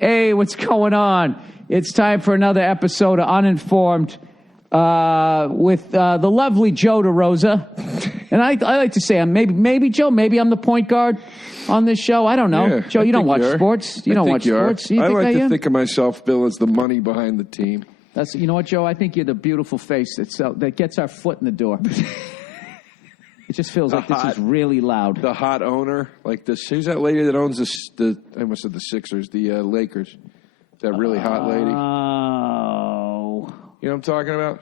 Hey, what's going on? It's time for another episode of Uninformed with the lovely Joe DeRosa. And I like to say, maybe Joe, maybe I'm the point guard on this show. I don't know. Yeah, Joe, you don't watch sports. You don't watch sports. I like to think of myself, Bill, as the money behind the team. You know what, Joe? I think you're the beautiful face that gets our foot in the door. It just feels like this is really loud. The hot owner, like this. Who's that lady that owns I almost said the Sixers, the Lakers? That really hot lady. Oh, you know what I'm talking about?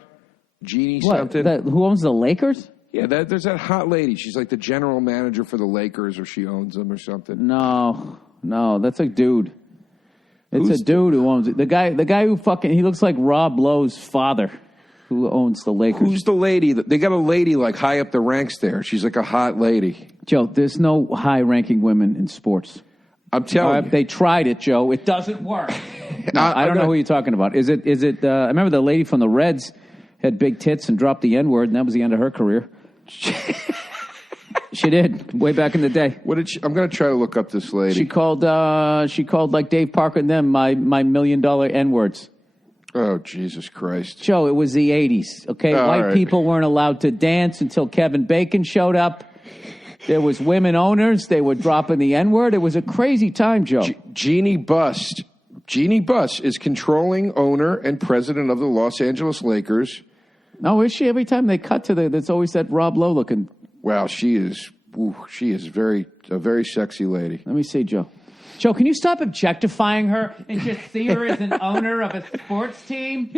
Jeannie something. Who owns the Lakers? Yeah, there's that hot lady. She's like the general manager for the Lakers, or she owns them, or something. No, that's a dude. It's a dude who owns it. The guy who he looks like Rob Lowe's father, who owns the Lakers. Who's the lady? They got a lady like high up the ranks there. She's like a hot lady. Joe, there's no high-ranking women in sports. I'm telling you. They tried it, Joe. It doesn't work. No, I don't know who you're talking about. Is it? I remember the lady from the Reds had big tits and dropped the N-word, and that was the end of her career. She did, way back in the day. What did she? I'm going to try to look up this lady. She called like Dave Parker and them my $1 million N-words. Oh, Jesus Christ. Joe, it was the 80s, okay? White people weren't allowed to dance until Kevin Bacon showed up. There was women owners. They were dropping the N-word. It was a crazy time, Joe. Jeannie Buss is controlling owner and president of the Los Angeles Lakers. No, is she? Every time they cut to there's always that Rob Lowe looking. Wow, she is a very sexy lady. Let me see, Joe. Joe, can you stop objectifying her and just see her as an owner of a sports team?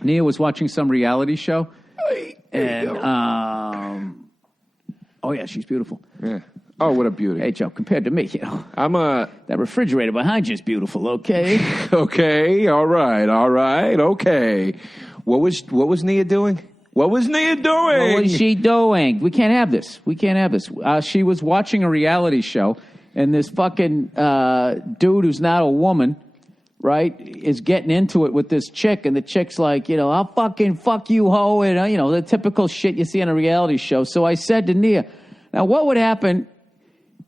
Nia was watching some reality show, and oh yeah, she's beautiful. Yeah. Oh, what a beauty. Hey, Joe, compared to me, that refrigerator behind you is beautiful. Okay. Okay. All right. Okay. What was Nia doing? What was she doing? We can't have this. She was watching a reality show, and this fucking dude who's not a woman, right, is getting into it with this chick, and the chick's like, I'll fucking fuck you, hoe, and, the typical shit you see on a reality show. So I said to Nia, now what would happen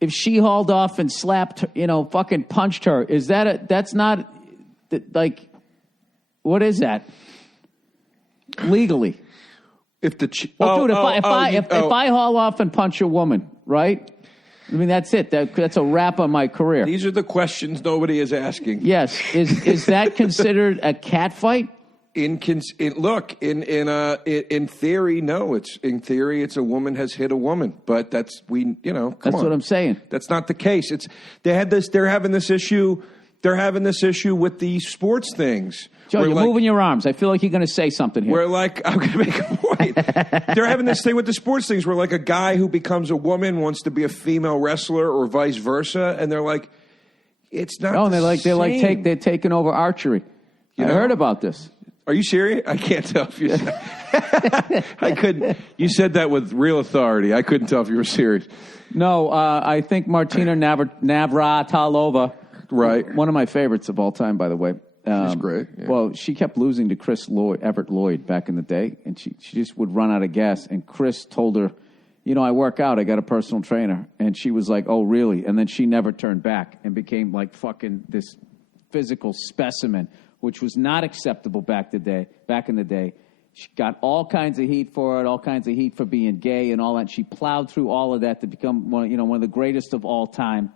if she hauled off and slapped, fucking punched her? Is that's not, like, what is that? Legally. If the if I haul off and punch a woman, right? I mean, that's it. That's a wrap on my career. These are the questions nobody is asking. Yes. Is that considered a cat fight? In theory, no. In theory, it's a woman has hit a woman, but that's what I'm saying. That's not the case. They're having this issue. They're having this issue with the sports things. Joe, you're moving your arms. I feel like you're going to say something here. I'm going to make a point. They're having this thing with the sports things where like a guy who becomes a woman wants to be a female wrestler or vice versa, and they're like, it's not. Oh, they're taking over archery. I heard about this. Are you serious? I can't tell if you. I couldn't. You said that with real authority. I couldn't tell if you were serious. No, I think Martina Navratilova. Right. One of my favorites of all time, by the way. She's great. Yeah. Well, she kept losing to Everett Lloyd back in the day, and she just would run out of gas. And Chris told her, I work out. I got a personal trainer. And she was like, oh, really? And then she never turned back and became like fucking this physical specimen, which was not acceptable back in the day. She got all kinds of heat for it, all kinds of heat for being gay and all that. She plowed through all of that to become one of the greatest of all time.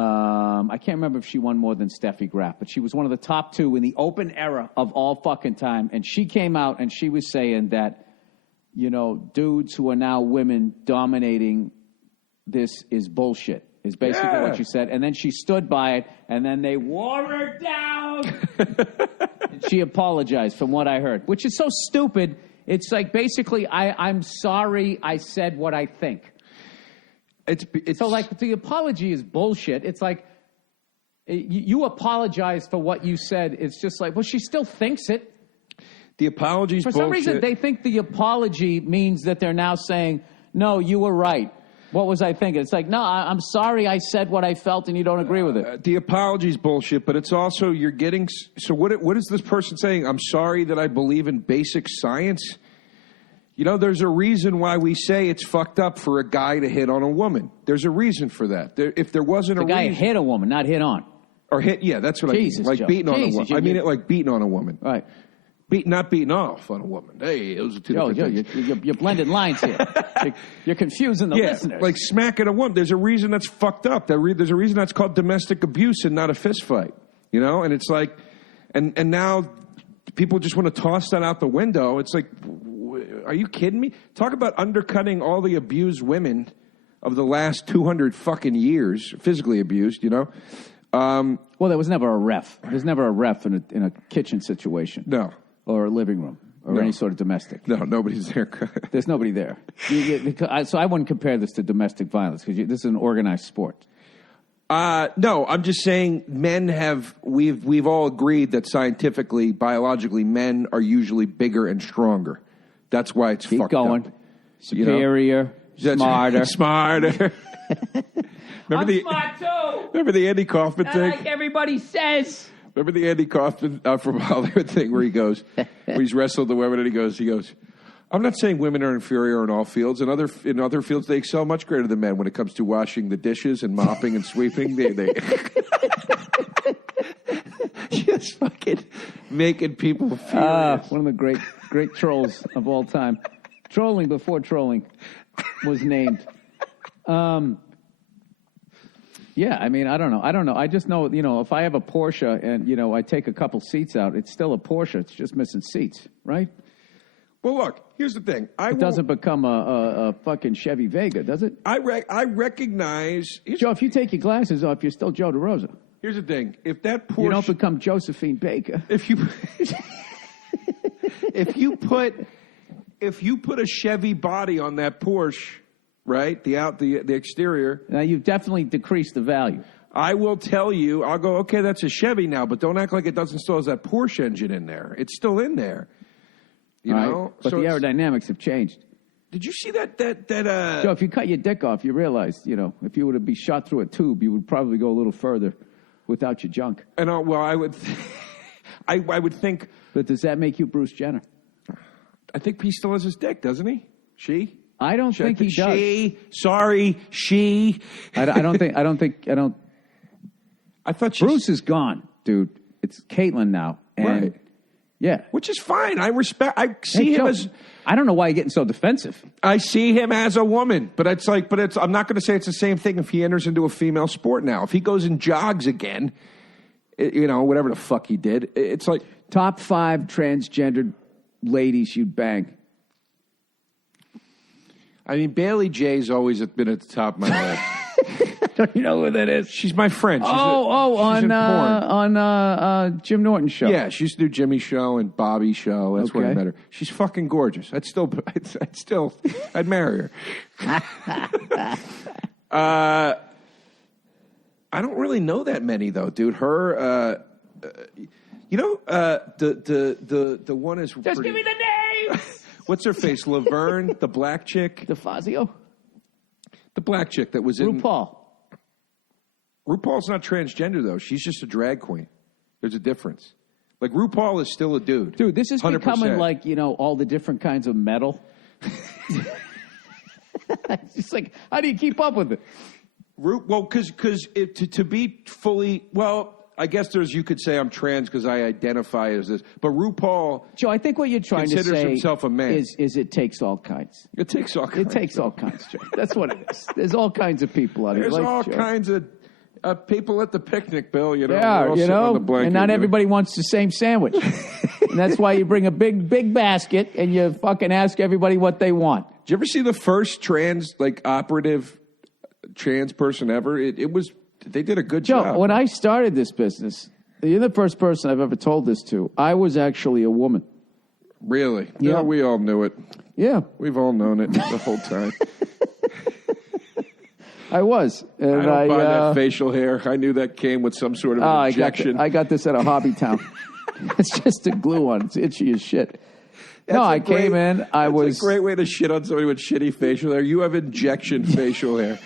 I can't remember if she won more than Steffi Graf, but she was one of the top two in the open era of all fucking time. And she came out and she was saying that, dudes who are now women dominating this is bullshit, is basically what she said. And then she stood by it, and then they wore her down. And she apologized from what I heard, which is so stupid. It's like basically, I'm sorry I said what I think. It's so like the apology is bullshit. It's like you apologize for what you said. It's just like, well, she still thinks it. The apology's bullshit. For some reason, they think the apology means that they're now saying, no, you were right. What was I thinking? It's like, no, I'm sorry I said what I felt and you don't agree with it. The apology's bullshit, but it's also you're getting... So what is this person saying? I'm sorry that I believe in basic science? You know, there's a reason why we say it's fucked up for a guy to hit on a woman. There's a reason for that. If there wasn't the a guy reason, hit a woman, not hit on. Or hit, yeah, that's what Jesus, I mean. Like Joe. beating on a woman. I mean you- it like beating on a woman. Right. Not beating off on a woman. Hey, those are two Joe, different things. you're blending lines here. You're confusing the listeners. Like smacking a woman. There's a reason that's fucked up. There's a reason that's called domestic abuse and not a fist fight. You know? And it's like, and now people just want to toss that out the window. It's like, are you kidding me? Talk about undercutting all the abused women of the last 200 fucking years, physically abused, you know? Well, there was never a ref. There's never a ref in a kitchen situation. No. Or a living room. Or any sort of domestic. No, nobody's there. There's nobody there. So I wouldn't compare this to domestic violence because this is an organized sport. No, I'm just saying we've all agreed that scientifically, biologically, men are usually bigger and stronger. That's why it's Keep fucked going. up. Superior, smarter. Smarter. I'm smart too. Remember the Andy Kaufman thing? Like everybody says. Remember the Andy Kaufman from Hollywood thing where he goes, where he's wrestled the women and he goes, I'm not saying women are inferior in all fields. In other fields, they excel much greater than men when it comes to washing the dishes and mopping and sweeping. They just fucking making people furious. One of the great trolls of all time. Trolling before trolling was named. Yeah, I mean, I don't know. I just know, if I have a Porsche and, I take a couple seats out, it's still a Porsche. It's just missing seats, right? Well, look, here's the thing. It doesn't become a fucking Chevy Vega, does it? I recognize... Joe, if you take your glasses off, you're still Joe DeRosa. Here's the thing. If that Porsche... You don't become Josephine Baker. If you put a Chevy body on that Porsche, right, the exterior... Now, you've definitely decreased the value. I will tell you, I'll go, okay, that's a Chevy now, but don't act like it doesn't still has that Porsche engine in there. It's still in there. You know? But the aerodynamics have changed. Did you see that? Joe, if you cut your dick off, you realize, if you were to be shot through a tube, you would probably go a little further without your junk. And well, I would think. But does that make you Bruce Jenner? I think he still has his dick, doesn't he? She? I don't think he does. She. I don't. I thought Bruce is gone, dude. It's Caitlyn now. And right. Yeah. Which is fine. I see him as... I don't know why you're getting so defensive. I see him as a woman, but I'm not going to say it's the same thing if he enters into a female sport now. If he goes and jogs again, whatever the fuck he did, it's like... Top 5 transgendered ladies you'd bang. I mean, Bailey J's always been at the top of my list. Don't you know who that is? She's my friend. She's on Jim Norton's show. Yeah, she used to do Jimmy's show and Bobby's show. That's where I met her. She's fucking gorgeous. I'd marry her. I don't really know that many though, dude. Her, the one is. Just give me the names. What's her face? Laverne, the black chick. DeFazio? The black chick that was in... RuPaul's not transgender, though. She's just a drag queen. There's a difference. Like, RuPaul is still a dude. Dude, this is 100%. becoming like, all the different kinds of metal. It's just like, how do you keep up with it? Well, because to be fully... Well... I guess you could say I'm trans because I identify as this. But RuPaul... Joe, I think what you're trying to say himself a man. Is it takes all kinds. It takes all kinds. It takes all kinds, Joe. That's what it is. There's all kinds of people out here. There's all kinds of people at the picnic, Bill. Yeah, and not everybody wants the same sandwich. And that's why you bring a big basket and you fucking ask everybody what they want. Did you ever see the first operative trans person ever? It was... They did a good job. Joe, when I started this business, you're the first person I've ever told this to. I was actually a woman. Really? Yeah, we all knew it. Yeah. We've all known it the whole time. I was. And I don't buy that facial hair. I knew that came with some sort of injection. I got this at a hobby town. It's just a glue on. It's itchy as shit. Came in. That's a great way to shit on somebody with shitty facial hair. You have injection facial hair.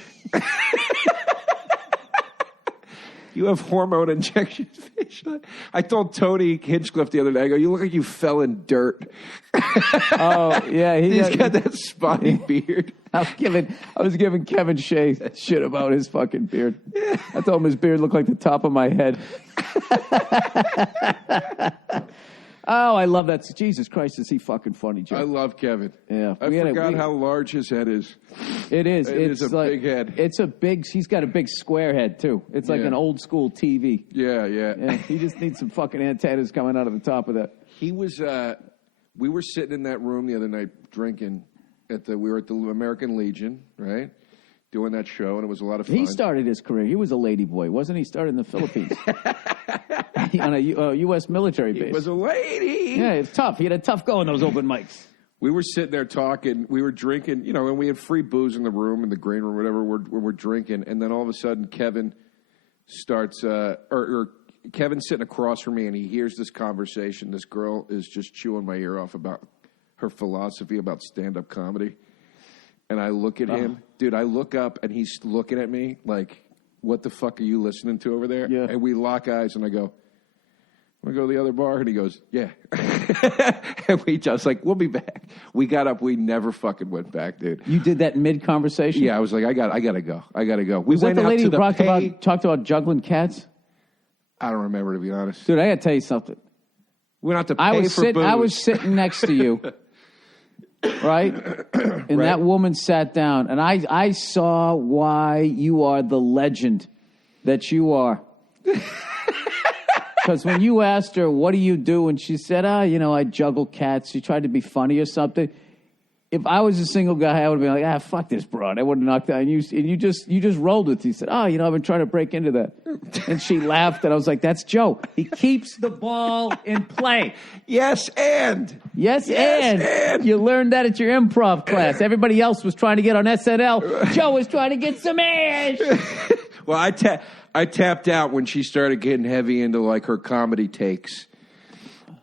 You have hormone injection facial. I told Tony Hinchcliffe the other day, I go, you look like you fell in dirt. Oh, yeah. He's got that spotty beard. I was giving Kevin Shea shit about his fucking beard. I told him his beard looked like the top of my head. Oh, I love that. Jesus Christ, is he fucking funny, Joe? I love Kevin. Yeah. I forgot how large his head is. It is. It's a big head. He's got a big square head, too. It's like an old school TV. Yeah. He just needs some fucking antennas coming out of the top of that. He was, we were sitting in that room the other night drinking we were at the American Legion, right? Doing that show, and it was a lot of fun. He started his career. He was a lady boy, wasn't he? Started in the Philippines. On a U.S. military base. He was a lady. Yeah, it's tough. He had a tough go in those open mics. We were sitting there talking. We were drinking, and we had free booze in the room, in the green room, whatever. We're drinking, and then all of a sudden, Kevin starts, or Kevin's sitting across from me, and he hears this conversation. This girl is just chewing my ear off about her philosophy about stand-up comedy. And I look at him. Dude, I look up, and he's looking at me like, what the fuck are you listening to over there? Yeah. And we lock eyes, and I go, want to go to the other bar? And he goes, yeah. And we just like, we'll be back. We got up. We never fucking went back, dude. You did that mid-conversation? Yeah, I was like, I gotta go. We Was that went the out lady to who the talked about juggling cats? I don't remember, to be honest. Dude, I got to tell you something. We went out to pay for booze. I was sitting next to you, right? And that woman sat down, and I saw why you are the legend that you are. Because when you asked her, what do you do? And she said, I juggle cats. She tried to be funny or something. If I was a single guy, I would have been like, fuck this broad. I would have knocked out. And you just rolled with it. You said, I've been trying to break into that. And she laughed, and I was like, that's Joe. He keeps the ball in play. Yes, and. You learned that at your improv class. Everybody else was trying to get on SNL. Joe was trying to get some ass. Well, I tapped out when she started getting heavy into like her comedy takes.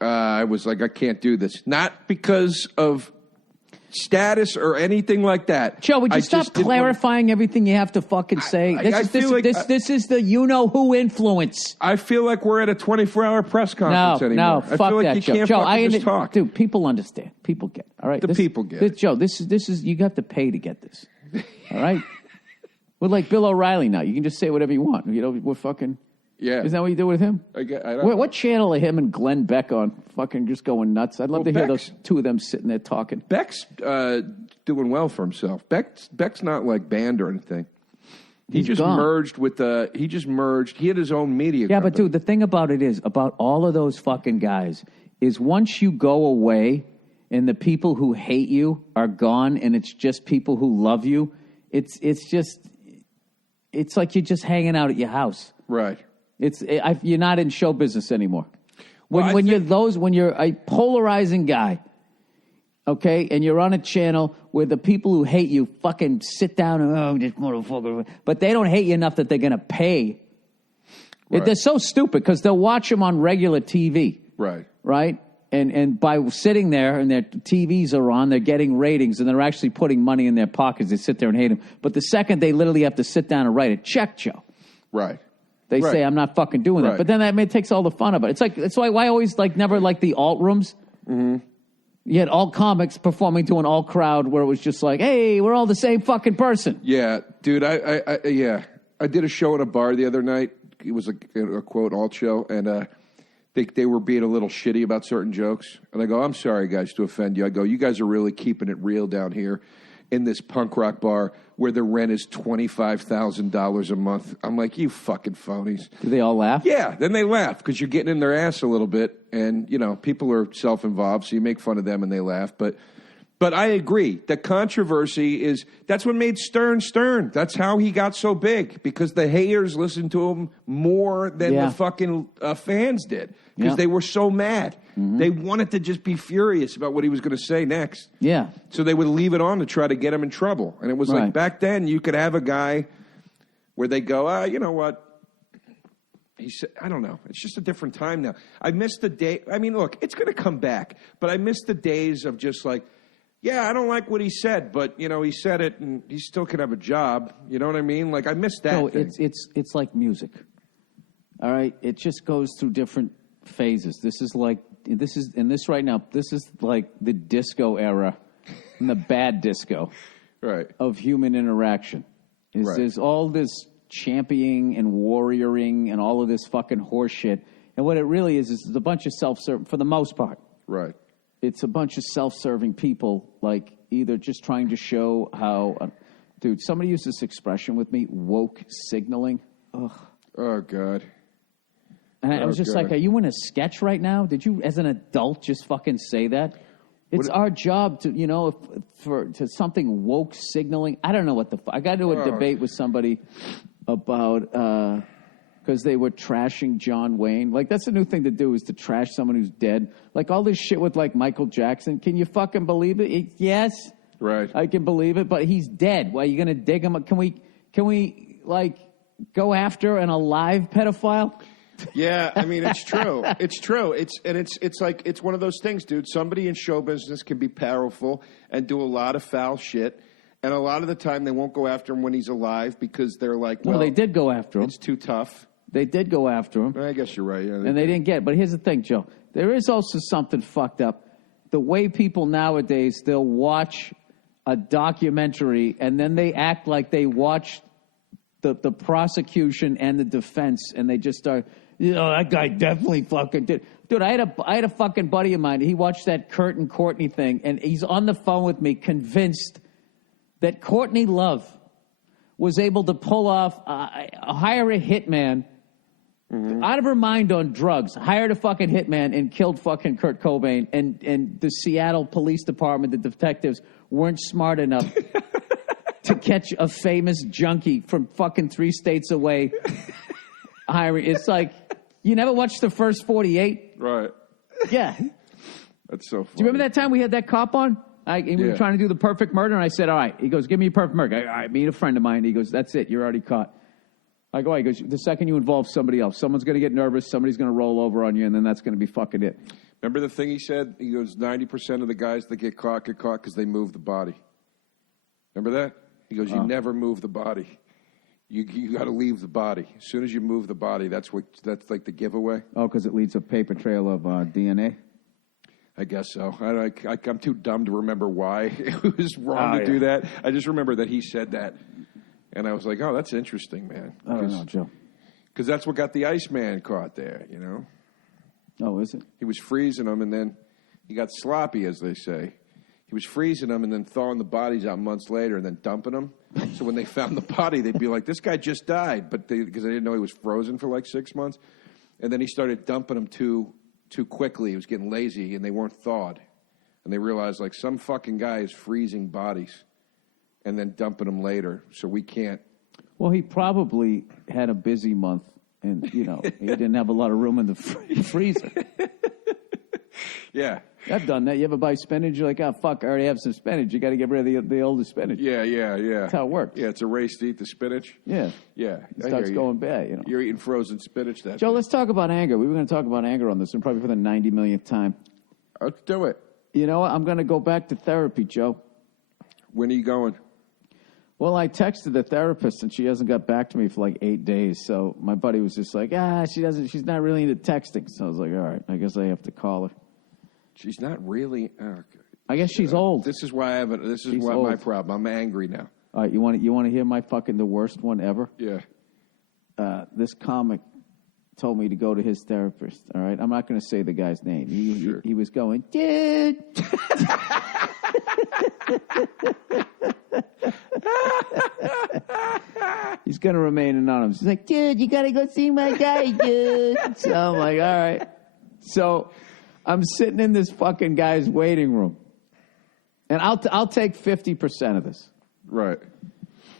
I was like, I can't do this. Not because of status or anything like that. Joe, would you stop clarifying everything you have to fucking say? This is the you-know-who influence. I feel like we're at a 24-hour press conference anymore. No, fuck I feel like that, you Joe. can't Joe, just talk. Dude, people understand. People get it, all right? People get it. Joe, this is you got to pay to get this, all right? We're like Bill O'Reilly now. You can just say whatever you want. We're fucking... Yeah. Isn't that what you do with him? I don't know. What channel are him and Glenn Beck on? Fucking just going nuts. I'd love to hear those two of them sitting there talking. Beck's doing well for himself. Beck's not like banned or anything. He just merged with He had his own media company. But dude, the thing about it is, about all of those fucking guys, is once you go away and the people who hate you are gone and it's just people who love you, it's like you're just hanging out at your house. Right. You're not in show business anymore. When you're a polarizing guy, okay, and you're on a channel where the people who hate you fucking sit down and this motherfucker, but they don't hate you enough that they're going to pay. Right. They're so stupid because they'll watch them on regular TV. Right. Right. And by sitting there and their TVs are on, they're getting ratings and they're actually putting money in their pockets. They sit there and hate them. But the second they literally have to sit down and write a check, Joe. Right. They say, I'm not fucking doing that. But then that takes all the fun of it. It's like, that's why I always never like the alt rooms. Mm-hmm. You had all comics performing to an alt crowd where it was just like, hey, we're all the same fucking person. Yeah, dude, I did a show at a bar the other night. It was a quote alt show, and they were being a little shitty about certain jokes. And I go, I'm sorry, guys, to offend you. I go, you guys are really keeping it real down here in this punk rock bar where the rent is $25,000 a month. I'm like, you fucking phonies. Do they all laugh? Yeah, then they laugh because you're getting in their ass a little bit, and people are self-involved, so you make fun of them and they laugh. But I agree. The controversy that's what made Stern. That's how he got so big, because the haters listened to him more than the fucking fans did, because they were so mad. Mm-hmm. They wanted to just be furious about what he was going to say next. Yeah. So they would leave it on to try to get him in trouble. And it was like back then you could have a guy where they go, you know what? He said, I don't know. It's just a different time now. I miss the day. I mean, look, it's going to come back. But I miss the days of just like, yeah, I don't like what he said, but, he said it and he still can have a job. You know what I mean? Like, I miss that thing. It's like music. All right, it just goes through different phases. This is like right now. This is like the disco era, and the bad disco, right, of human interaction. There's all this championing and warrioring and all of this fucking horse shit. And what it really is a bunch of self-serving, for the most part. Right. It's a bunch of self-serving people, like either just trying to show how, dude, somebody used this expression with me, woke signaling. Ugh. Oh, God. And I was just like, are you in a sketch right now? Did you, as an adult, just fucking say that? It's our job to, to something woke signaling. I don't know what I got into a debate with somebody about, because they were trashing John Wayne. Like, that's a new thing to do, is to trash someone who's dead. Like, all this shit with, like, Michael Jackson. Can you fucking believe it? Yes. Right. I can believe it, but he's dead. Why, are you going to dig him? Can we, like, go after an alive pedophile? Yeah, I mean, it's true. It's true. It's like, it's one of those things, dude. Somebody in show business can be powerful and do a lot of foul shit. And a lot of the time they won't go after him when he's alive because they're like, well, they did go after him. It's too tough. They did go after him. I guess you're right. Yeah, and they didn't get it. But here's the thing, Joe. There is also something fucked up. The way people nowadays, they'll watch a documentary and then they act like they watched the prosecution and the defense, and they just start, that guy definitely fucking did. Dude, I had a fucking buddy of mine. He watched that Kurt and Courtney thing, and he's on the phone with me, convinced that Courtney Love was able to pull off, hire a hitman out of her mind on drugs, hired a fucking hitman and killed fucking Kurt Cobain, and the Seattle Police Department, the detectives, weren't smart enough to catch a famous junkie from fucking 3 states away. Hiring. It's like, you never watched the first 48? Right. Yeah. That's so funny. Do you remember that time we had that cop on? We were trying to do the perfect murder, and I said, all right. He goes, give me a perfect murder. I meet a friend of mine. He goes, that's it. You're already caught. I go, all right. He goes, the second you involve somebody else, someone's going to get nervous, somebody's going to roll over on you, and then that's going to be fucking it. Remember the thing he said? He goes, 90% of the guys that get caught because they move the body. Remember that? He goes, you never move the body. You got to leave the body. As soon as you move the body, that's like the giveaway. Oh, because it leaves a paper trail of DNA? I guess so. I'm too dumb to remember why it was wrong to do that. I just remember that he said that. And I was like, oh, that's interesting, man. I don't know, Joe. Because that's what got the Iceman caught there, Oh, is it? He was freezing them, and then he got sloppy, as they say. He was freezing them and then thawing the bodies out months later and then dumping them. So when they found the body, they'd be like, this guy just died, because they didn't know he was frozen for like 6 months. And then he started dumping them too quickly. He was getting lazy, and they weren't thawed. And they realized, like, some fucking guy is freezing bodies and then dumping them later, so we can't. Well, he probably had a busy month, and, he didn't have a lot of room in the freezer. Yeah. I've done that. You ever buy spinach? You're like, oh, fuck, I already have some spinach. You got to get rid of the older spinach. Yeah. That's how it works. Yeah, it's a race to eat the spinach. Yeah. Yeah. It starts going bad, You're eating frozen spinach. Joe, let's talk about anger. We were going to talk about anger on this one probably for the 90 millionth time. Let's do it. You know what? I'm going to go back to therapy, Joe. When are you going? Well, I texted the therapist, and she hasn't got back to me for like 8 days. So my buddy was just like, she's not really into texting. So I was like, all right, I guess I have to call her. She's not really. Okay. I guess she's old. This is why I haven't. This is what my problem. I'm angry now. All right, you want to hear my fucking the worst one ever? Yeah. This comic told me to go to his therapist. All right, I'm not going to say the guy's name. He was going, dude. He's going to remain anonymous. He's like, dude, you got to go see my guy, dude. So I'm like, all right. So I'm sitting in this fucking guy's waiting room, and I'll take 50% of this. Right.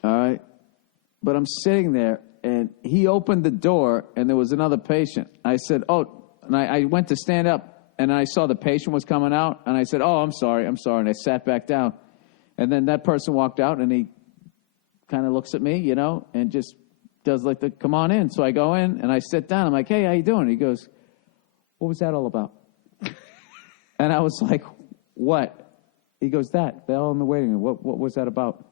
All right. But I'm sitting there, and he opened the door, and there was another patient. I said, oh, and I went to stand up, and I saw the patient was coming out, and I said, oh, I'm sorry, and I sat back down. And then that person walked out, and he kind of looks at me, and just does like the, come on in. So I go in, and I sit down. I'm like, hey, how you doing? He goes, what was that all about? And I was like, what? He goes, that. They're all in the waiting room. What was that about?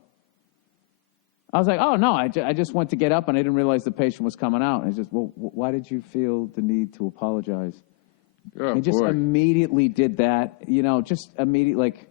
I was like, oh, no, I just went to get up, and I didn't realize the patient was coming out. And I just, well, why did you feel the need to apologize? Oh, and just immediately did that, just immediately, like...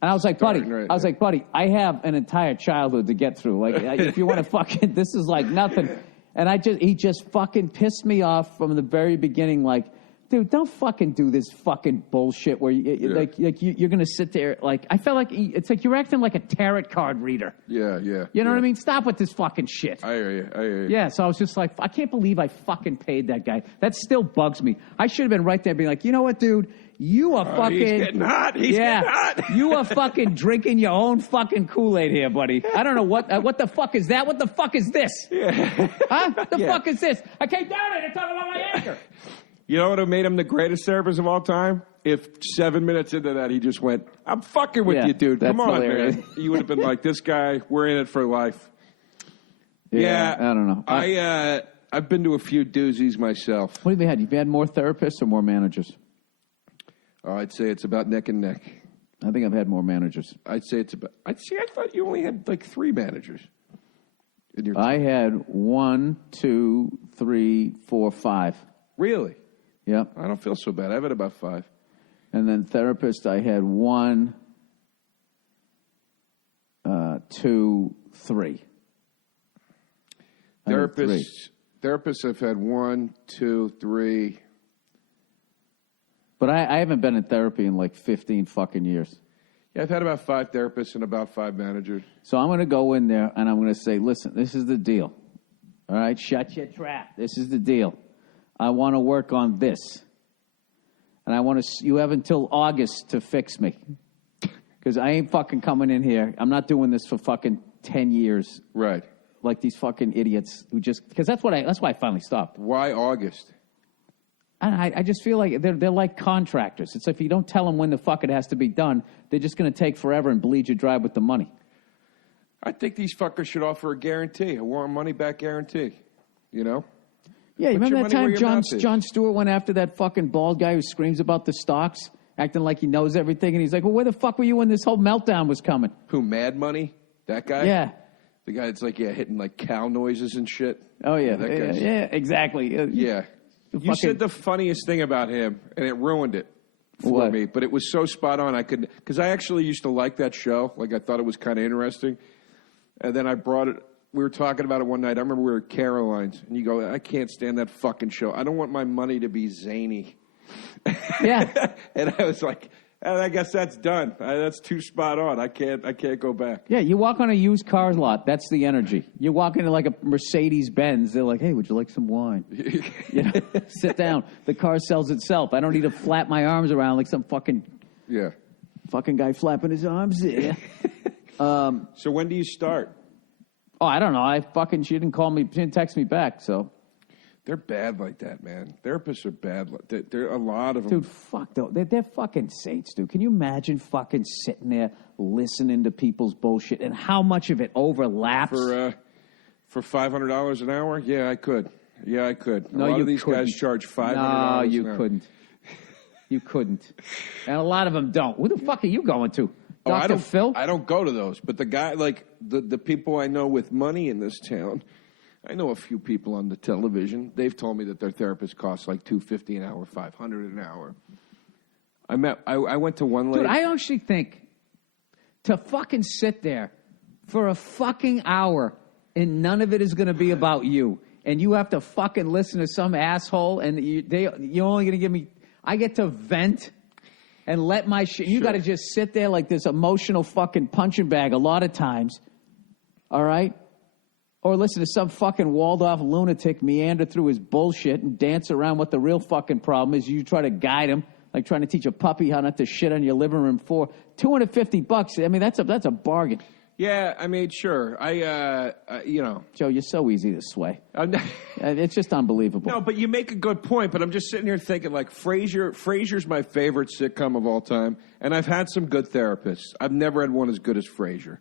And I was like, buddy, I have an entire childhood to get through. Like, if you want to fucking, this is like nothing. And he just fucking pissed me off from the very beginning. Like, dude, don't fucking do this fucking bullshit where you're going to sit there. Like, I felt like it's like you're acting like a tarot card reader. Yeah. You know what I mean? Stop with this fucking shit. I hear you. Yeah, so I was just like, I can't believe I fucking paid that guy. That still bugs me. I should have been right there being like, you know what, dude? You are fucking... He's getting hot. He's getting hot. You are fucking drinking your own fucking Kool-Aid here, buddy. I don't know what the fuck is that? What the fuck is this? Yeah. Huh? The fuck is this? I came down here to talk about my anchor. You know what would have made him the greatest therapist of all time? If 7 minutes into that, he just went, I'm fucking with you, dude. Come on, hilarious. man. You would have been like, this guy, we're in it for life. Yeah. I don't know. I've been to a few doozies myself. What have you had? You've had more therapists or more managers? Oh, I'd say it's about neck and neck. I think I've had more managers. I thought you only had like 3 managers. In your I had 1, 2, 3, 4, 5. Really? Yep. I don't feel so bad. I've had about 5. And then therapist, I had 1, 2, 3. Therapists, I've had 1, 2, 3. But I haven't been in therapy in like 15 fucking years. Yeah, I've had about 5 therapists and about 5 managers. So I'm going to go in there and I'm going to say, listen, this is the deal. All right, shut your trap. This is the deal. I want to work on this. And you have until August to fix me. Because I ain't fucking coming in here. I'm not doing this for fucking 10 years. Right. Like these fucking idiots who just, because that's why I finally stopped. Why August? I just feel like they're like contractors. It's like if you don't tell them when the fuck it has to be done, they're just going to take forever and bleed you dry with the money. I think these fuckers should offer a guarantee, a warrant money back guarantee. You know? Yeah, you remember that time Jon Stewart went after that fucking bald guy who screams about the stocks, acting like he knows everything, and he's like, well, where the fuck were you when this whole meltdown was coming? Who, Mad Money? That guy? Yeah. The guy that's like, hitting like cow noises and shit? Oh, yeah. Yeah, exactly. Yeah. You said the funniest thing about him, and it ruined it for me. But it was so spot on. Because I actually used to like that show. Like, I thought it was kind of interesting. And then I brought it. We were talking about it one night. I remember we were at Caroline's, and you go, I can't stand that fucking show. I don't want my money to be zany. Yeah. And I was like, I guess that's done. That's too spot on. I can't go back. Yeah, you walk on a used car lot. That's the energy. You walk into like a Mercedes-Benz. They're like, hey, would you like some wine? Sit down. The car sells itself. I don't need to flap my arms around like some fucking guy flapping his arms there. So when do you start? Oh, I don't know. She didn't call me. She didn't text me back, so. They're bad like that, man. Therapists are bad. There are a lot of them. Dude, fuck though. They're fucking saints, dude. Can you imagine fucking sitting there listening to people's bullshit and how much of it overlaps? For $500 an hour? Yeah, I could. No, a lot of these guys charge $500 an hour. No, you couldn't. You couldn't. And a lot of them don't. Who the fuck are you going to? Dr. Phil? I don't go to those. But the guy, like, the people I know with money in this town, I know a few people on the television. They've told me that their therapist costs like $250 an hour, $500 an hour. I went to one lady. Dude, I actually think to fucking sit there for a fucking hour and none of it is going to be about you, and you have to fucking listen to some asshole, and you're only going to give me. I get to vent and let my shit. You got to just sit there like this emotional fucking punching bag a lot of times. All right. Or listen to some fucking walled-off lunatic meander through his bullshit and dance around what the real fucking problem is. You try to guide him, like trying to teach a puppy how not to shit on your living room floor. $250. I mean, that's a bargain. Yeah, I mean, sure. Joe, you're so easy to sway. It's just unbelievable. No, but you make a good point. But I'm just sitting here thinking, like, Frasier's my favorite sitcom of all time, and I've had some good therapists. I've never had one as good as Frasier.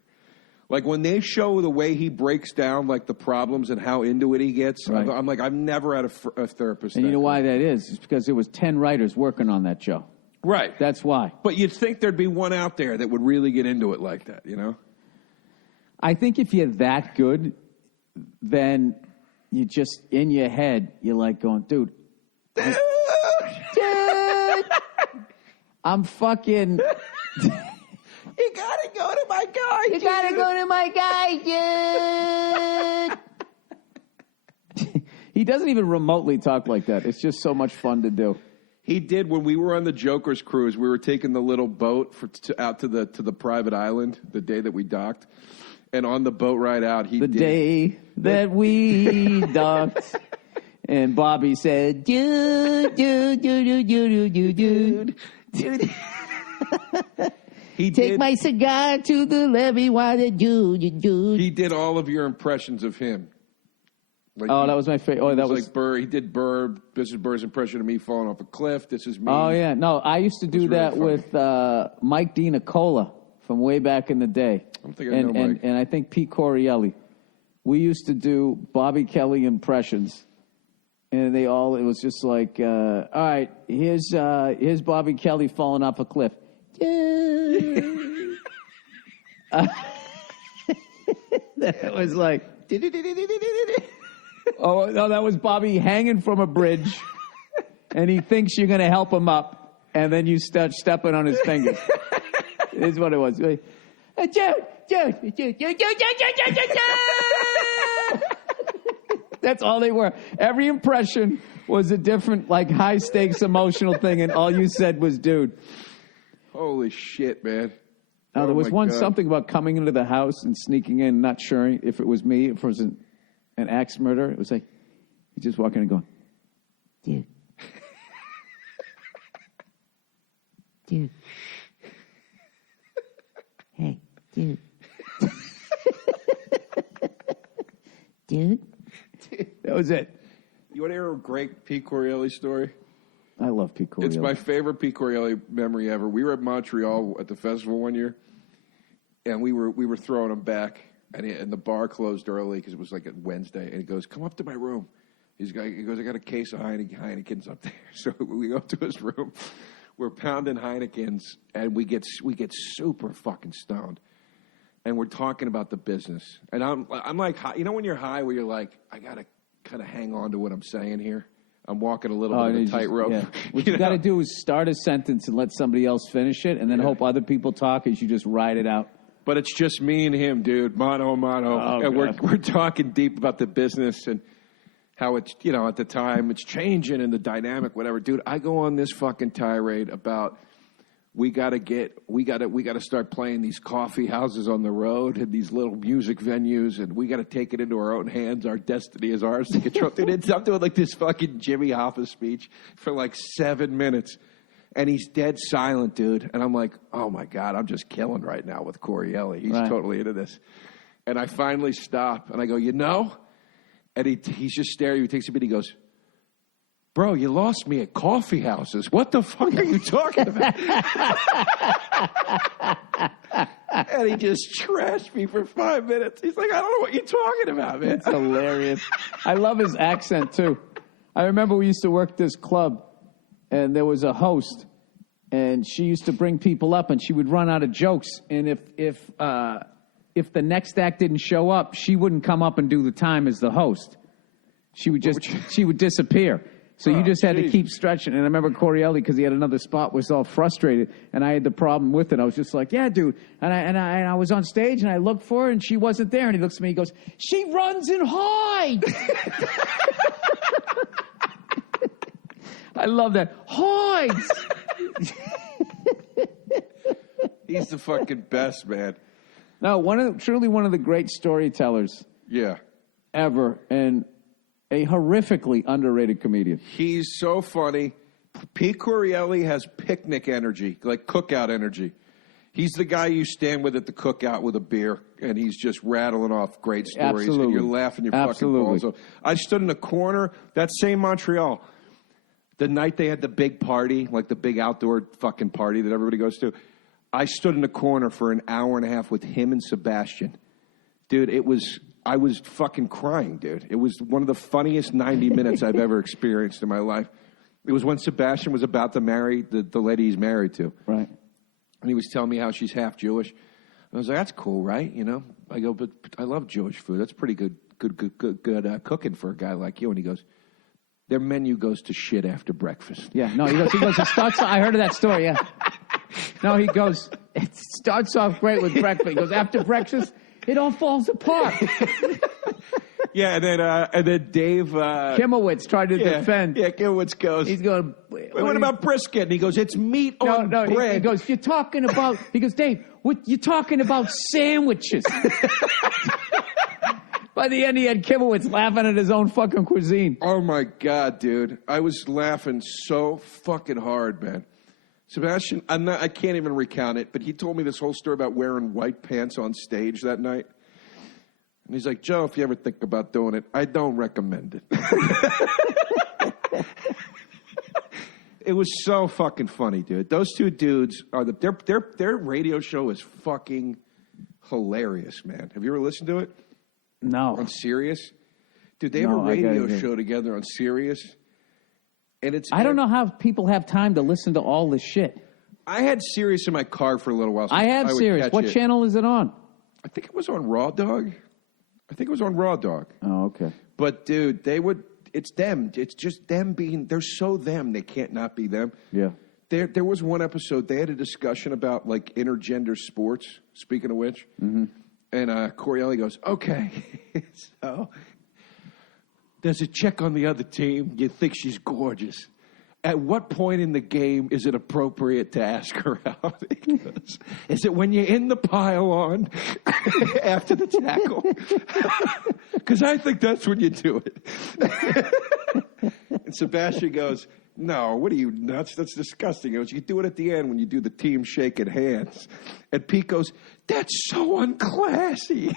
Like, when they show the way he breaks down, like, the problems and how into it he gets, right. I'm like, I've never had a therapist. And you know why that is? It's because there was 10 writers working on that show. Right. That's why. But you'd think there'd be one out there that would really get into it like that, you know? I think if you're that good, then you just, in your head, you're like going, dude. Dude. I'm fucking... You gotta go to my guy, You gotta go to my guy, dude. He doesn't even remotely talk like that. It's just so much fun to do. He did when we were on the Joker's cruise. We were taking the little boat out to the private island the day that we docked, and on the boat ride out, the day that we docked, and Bobby said, "Dude, dude, dude, dude, dude, dude, dude." Take my cigar to the levee while they do. He did all of your impressions of him. Like that was my favorite. Oh, that was like Burr. He did Burr. This is Burr's impression of me falling off a cliff. This is me. Oh, yeah. No, I used to do that really with Mike DiNicola from way back in the day. I don't think I know Mike. And I think Pete Corielli. We used to do Bobby Kelly impressions. And it was just like, all right, here's Bobby Kelly falling off a cliff. That was like, oh no, that was Bobby hanging from a bridge, and he thinks you're going to help him up, and then you start stepping on his fingers. Is what it was. That's all they were. Every impression was a different, like, high stakes emotional thing, and all you said was, "Dude." Holy shit, man. Now, there was something about coming into the house and sneaking in, not sure if it was me, if it was an axe murder. It was like, you just walk in and go, "Dude. Dude. Hey, dude. Dude." That was it. You want to hear a great Pete Corielli story? I love Pete Corielli. It's my favorite Pete Corielli memory ever. We were at Montreal at the festival one year, and we were throwing him back, and the bar closed early because it was like a Wednesday. And he goes, "Come up to my room." He goes, "I got a case of Heineken's up there." So we go up to his room. We're pounding Heineken's, and we get super fucking stoned, and we're talking about the business. And I'm like, you know when you're high, where you're like, I gotta kind of hang on to what I'm saying here. I'm walking a little bit of a tightrope. Yeah. What you got to do is start a sentence and let somebody else finish it, and then hope other people talk as you just ride it out. But it's just me and him, dude. Mano a mano. Oh, and we're talking deep about the business and how it's, at the time it's changing and the dynamic, whatever. Dude, I go on this fucking tirade about we got to start playing these coffee houses on the road and these little music venues, and we got to take it into our own hands. Our destiny is ours to control. Dude, I'm doing like this fucking Jimmy Hoffa speech for like 7 minutes, and he's dead silent, dude. And I'm like, oh my God, I'm just killing right now with Corielli. He's totally into this. And I finally stop, and I go, and he's just staring. He takes a bit. He goes, "Bro, you lost me at coffee houses. What the fuck are you talking about?" And he just trashed me for 5 minutes. He's like, "I don't know what you're talking about, man." It's hilarious. I love his accent, too. I remember we used to work this club, and there was a host, and she used to bring people up, and she would run out of jokes. And if the next act didn't show up, she wouldn't come up and do the time as the host. She would disappear. So you just had to keep stretching. And I remember Corielli, because he had another spot, was all frustrated. And I had the problem with it. I was just like, "Yeah, dude." And I was on stage, and I looked for her, and she wasn't there. And he looks at me, he goes, "She runs and hides." I love that. Hides. He's the fucking best, man. No, truly one of the great storytellers ever. And a horrifically underrated comedian. He's so funny. Pete Corielli has picnic energy, like cookout energy. He's the guy you stand with at the cookout with a beer, and he's just rattling off great stories. Absolutely. And you're laughing your fucking balls off. I stood in a corner, that same Montreal, the night they had the big party, like the big outdoor fucking party that everybody goes to. I stood in a corner for an hour and a half with him and Sebastian. Dude, I was fucking crying, dude. It was one of the funniest 90 minutes I've ever experienced in my life. It was when Sebastian was about to marry the lady he's married to. Right. And he was telling me how she's half Jewish. I was like, that's cool, right? You know? I go, but I love Jewish food. That's pretty good cooking for a guy like you. And he goes, their menu goes to shit after breakfast. Yeah, no, he goes, it starts, I heard of that story, yeah. No, he goes, it starts off great with breakfast. He goes, after breakfast, it all falls apart. Yeah, and then Dave Kimowitz tried to defend. Yeah, Kimowitz goes. He's going. What about brisket? And he goes, it's meat on bread. He goes, you're talking about. He goes, Dave, you're talking about sandwiches. By the end, he had Kimowitz laughing at his own fucking cuisine. Oh my God, dude! I was laughing so fucking hard, man. Sebastian, I can't even recount it, but he told me this whole story about wearing white pants on stage that night. And he's like, Joe, if you ever think about doing it, I don't recommend it. It was so fucking funny, dude. Those two dudes are their radio show is fucking hilarious, man. Have you ever listened to it? No. On Sirius? Dude, they have a radio show together on Sirius. And I don't know how people have time to listen to all this shit. I had Sirius in my car for a little while. So I have Sirius. What channel is it on? I think it was on Raw Dog. Oh, okay. But, dude, it's them. It's just them they're so them, they can't not be them. Yeah. There was one episode, they had a discussion about, like, intergender sports, speaking of which. Mm-hmm. And Corielli goes, okay, so there's a chick on the other team. You think she's gorgeous. At what point in the game is it appropriate to ask her out? Is it when you're in the pile-on after the tackle? Because I think that's when you do it. And Sebastian goes, no, what are you, nuts? That's disgusting. He goes, you do it at the end when you do the team shaking hands. And Pete goes, that's so unclassy.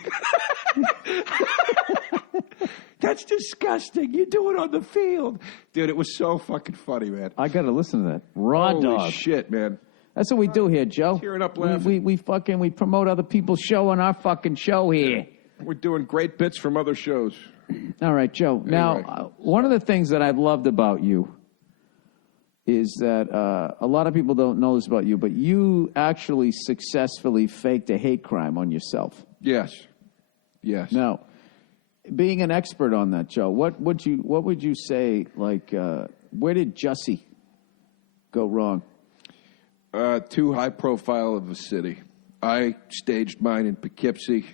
That's disgusting. You do it on the field. Dude, it was so fucking funny, man. I got to listen to that. Dog. Holy shit, man. That's what we do here, Joe. Tearing up laughing. We promote other people's show on our fucking show here. We're doing great bits from other shows. All right, Joe. Anyway. Now, one of the things that I've loved about you is that a lot of people don't know this about you, but you actually successfully faked a hate crime on yourself. Yes. Now, being an expert on that, Joe, what would you say? Like, where did Jussie go wrong? Too high profile of a city. I staged mine in Poughkeepsie.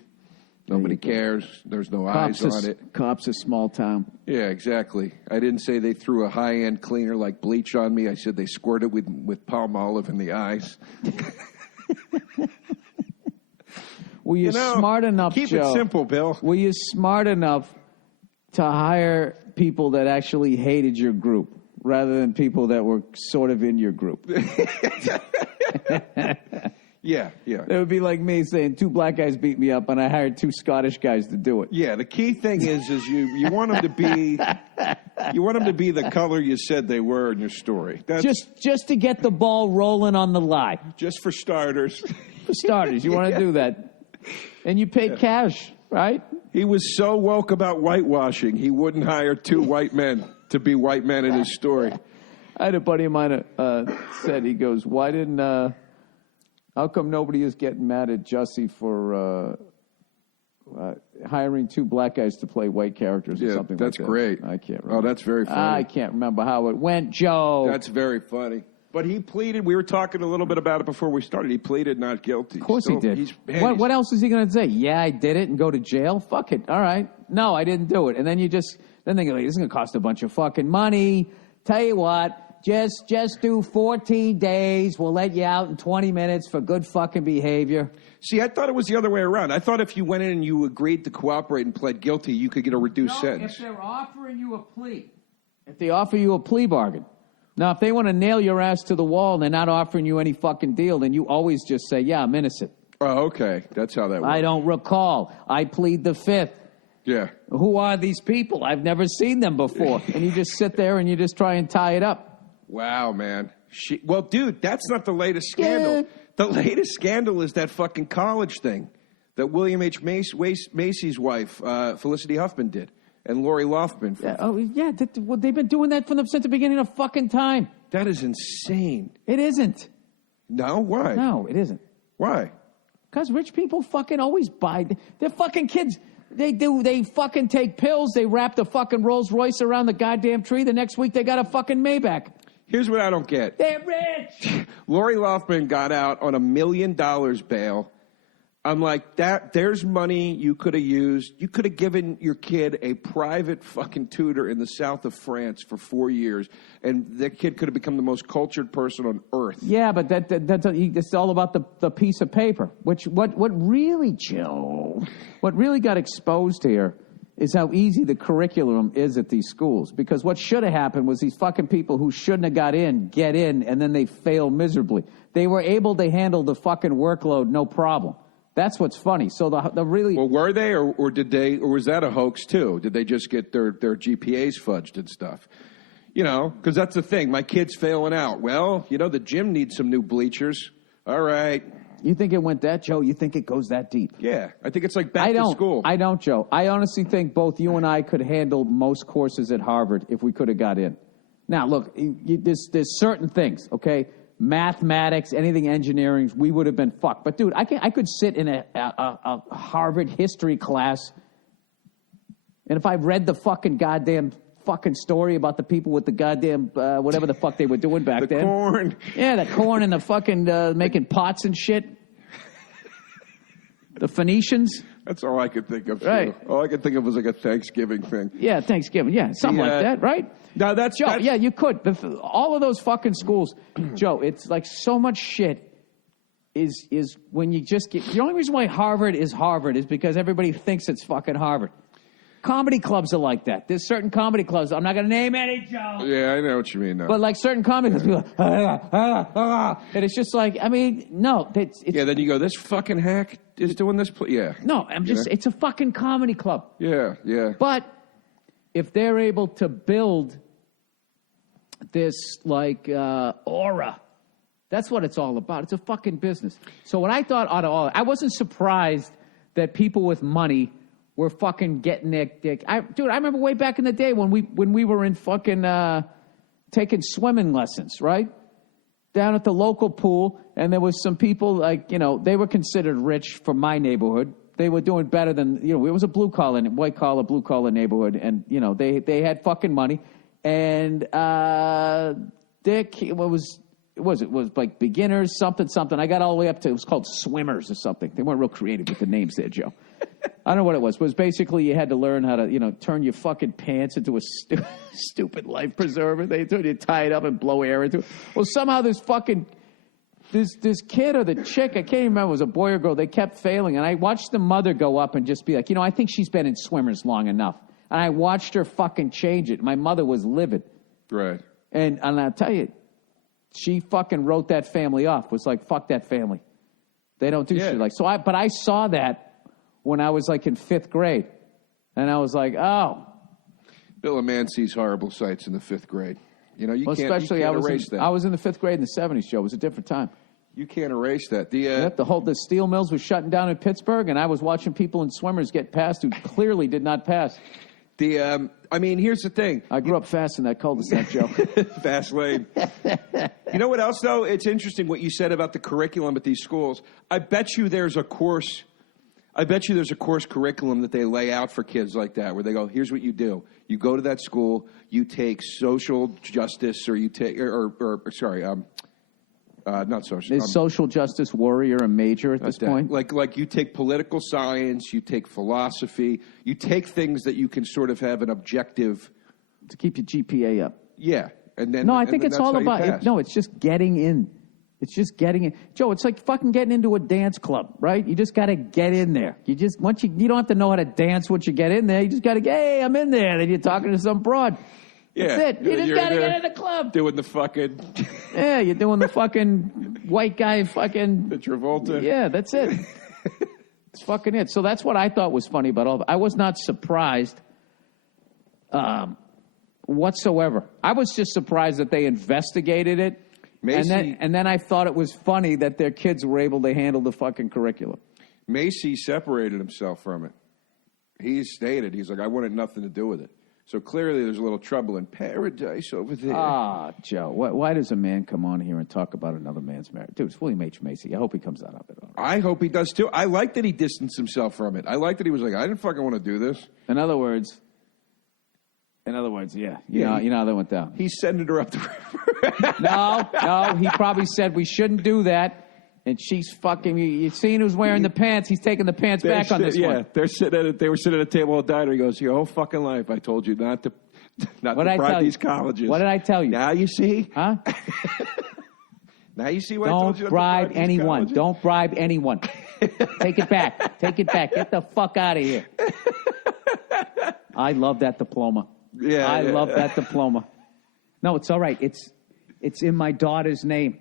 Nobody cares. There's no eyes on it. Cops a small town. Yeah, exactly. I didn't say they threw a high-end cleaner like bleach on me. I said they squirted with palm olive in the eyes. Were you smart enough, Keep Joe? It simple, Bill. Were you smart enough to hire people that actually hated your group rather than people that were sort of in your group? Yeah. That would be like me saying 2 black guys beat me up, and I hired 2 Scottish guys to do it. Yeah, the key thing is you want them to be the color you said they were in your story. That's just to get the ball rolling on the lie. Just for starters. For starters, you want to do that, and you paid cash, right? He was so woke about whitewashing, he wouldn't hire 2 white men to be white men in his story. I had a buddy of mine said, he goes, why didn't... how come nobody is getting mad at Jussie for hiring 2 black guys to play white characters or something like that? That's great. I can't remember. Oh, that's very funny. I can't remember how it went, Joe. That's very funny. But he pleaded. We were talking a little bit about it before we started. He pleaded not guilty. Of course he did. What else is he going to say? Yeah, I did it and go to jail? Fuck it. All right. No, I didn't do it. And then they go, this is going to cost a bunch of fucking money. Tell you what. Just do 14 days. We'll let you out in 20 minutes for good fucking behavior. See, I thought it was the other way around. I thought if you went in and you agreed to cooperate and pled guilty, you could get a reduced sentence. If they're offering you a plea. If they offer you a plea bargain. Now, if they want to nail your ass to the wall and they're not offering you any fucking deal, then you always just say, yeah, I'm innocent. Oh, okay. That's how that works. I don't recall. I plead the 5th. Yeah. Who are these people? I've never seen them before. And you just sit there and you just try and tie it up. Wow, man. Well, dude, that's not the latest scandal. Yeah. The latest scandal is that fucking college thing that William H. Macy's wife, Felicity Huffman, did. And Lori Loughlin. Yeah. They've been doing that since the beginning of fucking time. That is insane. It isn't. No? Why? No, it isn't. Why? Because rich people fucking always buy. They're fucking kids. They fucking take pills. They wrap the fucking Rolls Royce around the goddamn tree. The next week they got a fucking Maybach. Here's what I don't get. They're rich. Lori Loughlin got out on $1 million bail. I'm like, there's money you could have used. You could have given your kid a private fucking tutor in the south of France for 4 years, and that kid could have become the most cultured person on earth. Yeah, but that's all about the piece of paper. What really, Joe, what really got exposed here is how easy the curriculum is at these schools. Because what should have happened was these fucking people who shouldn't have got in, get in, and then they fail miserably. They were able to handle the fucking workload, no problem. That's what's funny. So the really... Well, were they, or did they, or was that a hoax too? Did they just get their GPAs fudged and stuff? You know, because that's the thing. My kid's failing out. Well, you know, the gym needs some new bleachers. All right. You think it went that, Joe? You think it goes that deep? Yeah. I think it's like back to school. I don't, Joe. I honestly think both you and I could handle most courses at Harvard if we could have got in. Now, look, there's certain things, okay? Mathematics, anything engineering, we would have been fucked. But, dude, I could sit in a Harvard history class, and if I read the fucking goddamn fucking story about the people with the goddamn whatever the fuck they were doing back then. The corn. Yeah, the corn and the fucking making pots and shit. The Phoenicians. That's all I could think of. Right. Too. All I could think of was like a Thanksgiving thing. Yeah, Thanksgiving. Yeah, something like that, right? No, that's Joe. Yeah, you could. All of those fucking schools, Joe. It's like so much shit. Is when you just get the only reason why Harvard is because everybody thinks it's fucking Harvard. Comedy clubs are like that. There's certain comedy clubs. I'm not going to name any, Joe. Yeah, I know what you mean. Though. But like certain comedy clubs, people and it's just like, I mean, no. It's, yeah, then you go, this fucking hack is doing this. Yeah. No, I'm just, it's a fucking comedy club. Yeah, yeah. But if they're able to build this like aura, that's what it's all about. It's a fucking business. So what I thought out of all, I wasn't surprised that people with money were fucking getting their dick. Dude, I remember way back in the day when we were in fucking taking swimming lessons, right? Down at the local pool, and there was some people like, you know, they were considered rich from my neighborhood. They were doing better than, you know, it was a white collar, blue collar neighborhood, and you know, they had fucking money, and it was like beginners, something. I got all the way up to, it was called swimmers or something. They weren't real creative with the names there, Joe. I don't know what it was. It was basically you had to learn how to, you know, turn your fucking pants into a stupid life preserver. They told you to tie it up and blow air into it. Well, somehow this kid or the chick, I can't even remember, it was a boy or girl, they kept failing. And I watched the mother go up and just be like, you know, I think she's been in swimmers long enough. And I watched her fucking change it. My mother was livid. Right. And I'll tell you, she fucking wrote that family off. Was like, fuck that family. They don't do shit like so. But I saw that when I was like in 5th grade, and I was like, oh. Bill, a man sees horrible sights in the 5th grade. You know, you can't erase that. I was in the 5th grade in the 70s, Joe. It was a different time. You can't erase that. The steel mills was shutting down in Pittsburgh, and I was watching people in swimmers get past who clearly did not pass. I mean, here's the thing. I grew up fast in that cul-de-sac, Joe. Fast lane. You know what else, though? It's interesting what you said about the curriculum at these schools. I bet you there's a course curriculum that they lay out for kids like that, where they go, here's what you do. You go to that school, you take social justice, or you take, not social. Is social justice warrior a major at this point? Like you take political science, you take philosophy, you take things that you can sort of have an objective. To keep your GPA up. Yeah. And then, no, I think it's all about, it's just getting in. It's just getting in. Joe, it's like fucking getting into a dance club, right? You just got to get in there. You don't have to know how to dance once you get in there. You just got to get, hey, I'm in there. Then you're talking to some broad. Yeah. That's it. You just got to get in the club. Doing the fucking... Yeah, you're doing the fucking white guy fucking... The Travolta. Yeah, that's it. It's fucking it. So that's what I thought was funny about all of it. I was not surprised whatsoever. I was just surprised that they investigated it. Macy, and then I thought it was funny that their kids were able to handle the fucking curriculum. Macy separated himself from it. He stated, he's like, I wanted nothing to do with it. So clearly there's a little trouble in paradise over there. Ah, Joe, why does a man come on here and talk about another man's marriage? Dude, it's William H. Macy. I hope he comes out of it. I hope he does, too. I like that he distanced himself from it. I like that he was like, I didn't fucking want to do this. In other words, yeah. You know how that went down. He's sending her up the river. No, he probably said we shouldn't do that. And she's fucking. You seen who's wearing the pants? He's taking the pants back on this one. Yeah, they were sitting at a table at a diner. He goes, "Your whole fucking life, I told you not to bribe these colleges." What did I tell you? Now you see, huh? Now you see what I told you. Don't bribe anyone. Don't bribe anyone. Take it back. Take it back. Get the fuck out of here. I love that diploma. Yeah, I love that diploma. No, it's all right. It's in my daughter's name.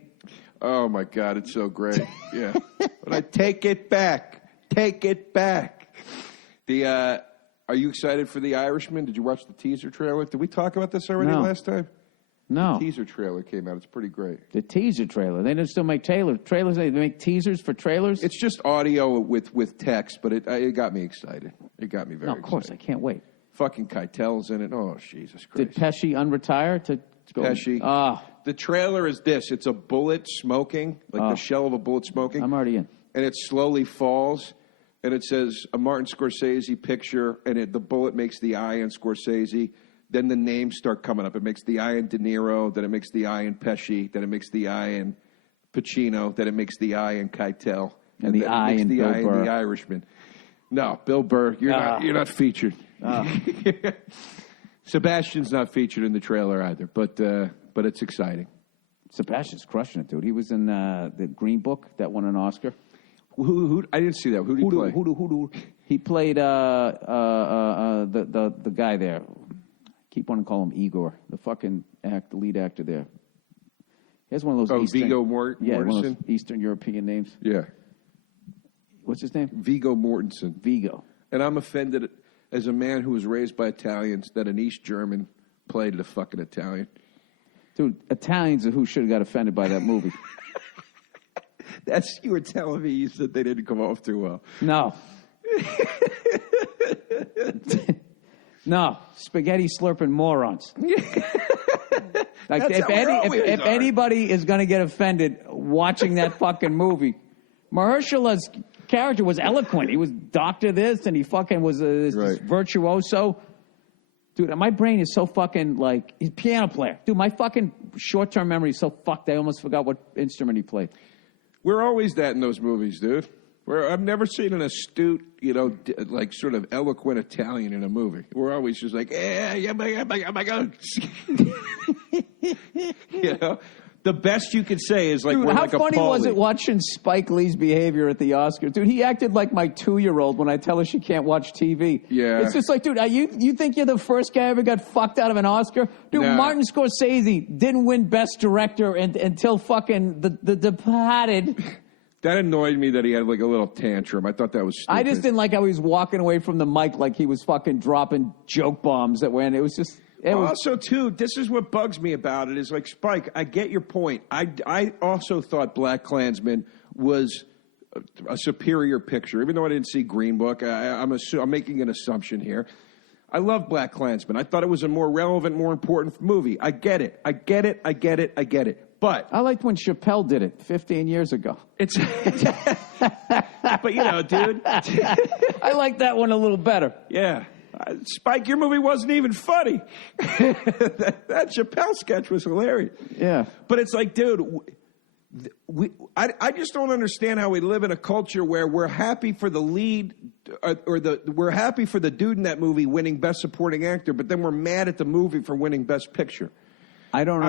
Oh, my God, it's so great. Yeah. But I take it back. Take it back. Are you excited for The Irishman? Did you watch the teaser trailer? Did we talk about this already last time? No. The teaser trailer came out. It's pretty great. The teaser trailer. They still make trailers. They make teasers for trailers? It's just audio with text, but it got me excited. It got me very excited. Of course. I can't wait. Fucking Keitel's in it. Oh, Jesus Christ. Did Pesci unretire to go? Pesci. The trailer is this. It's a bullet smoking, like the shell of a bullet smoking. I'm already in. And it slowly falls, and it says a Martin Scorsese picture, and the bullet makes the eye in Scorsese. Then the names start coming up. It makes the eye in De Niro, then it makes the eye in Pesci, then it makes the eye in Pacino, then it makes the eye in Keitel, and the eye in Bill Burr. In the Irishman. No, Bill Burr, you're not featured. Sebastian's not featured in the trailer either, but it's exciting. Sebastian's crushing it, dude. He was in the Green Book that won an Oscar. Who? I didn't see that. Who did he play? Who? He played the guy there. Keep wanting to call him Igor, the fucking lead actor there. He has one of those. Viggo Mortensen. Yeah, one of those Eastern European names. Yeah. What's his name? Viggo Mortensen. Viggo. And I'm offended as a man who was raised by Italians that an East German played a fucking Italian. Dude, Italians are who should have got offended by that movie. You were telling me you said they didn't come off too well. No. No. Spaghetti slurping morons. Like if anybody is going to get offended watching that fucking movie, Mahershala's character was eloquent. He was Dr. This, and he fucking was this virtuoso. Dude, my brain is so fucking like, he's a piano player. Dude, my fucking short-term memory is so fucked, I almost forgot what instrument he played. We're always that in those movies, dude. I've never seen an astute, like sort of eloquent Italian in a movie. We're always just like, my God. The best you could say is like, dude, we're how like funny a was it watching Spike Lee's behavior at the Oscars? Dude, he acted like my 2-year-old when I tell her she can't watch TV. Yeah. It's just like, dude, you think you're the first guy ever got fucked out of an Oscar? Dude, nah. Martin Scorsese didn't win Best Director until fucking The Departed. That annoyed me that he had like a little tantrum. I thought that was stupid. I just didn't like how he was walking away from the mic like he was fucking dropping joke bombs that went. It was just... Also, too, this is what bugs me about it is like, Spike, I get your point. I also thought Black Klansman was a superior picture, even though I didn't see Green Book. I'm making an assumption here. I love Black Klansman. I thought it was a more relevant, more important movie. I get it. But I liked when Chappelle did it 15 years ago. But, dude. I like that one a little better. Yeah. Spike, your movie wasn't even funny. that Chappelle sketch was hilarious. Yeah. But it's like, dude, I just don't understand how we live in a culture where we're happy for the lead we're happy for the dude in that movie winning Best Supporting Actor, but then we're mad at the movie for winning Best Picture. I don't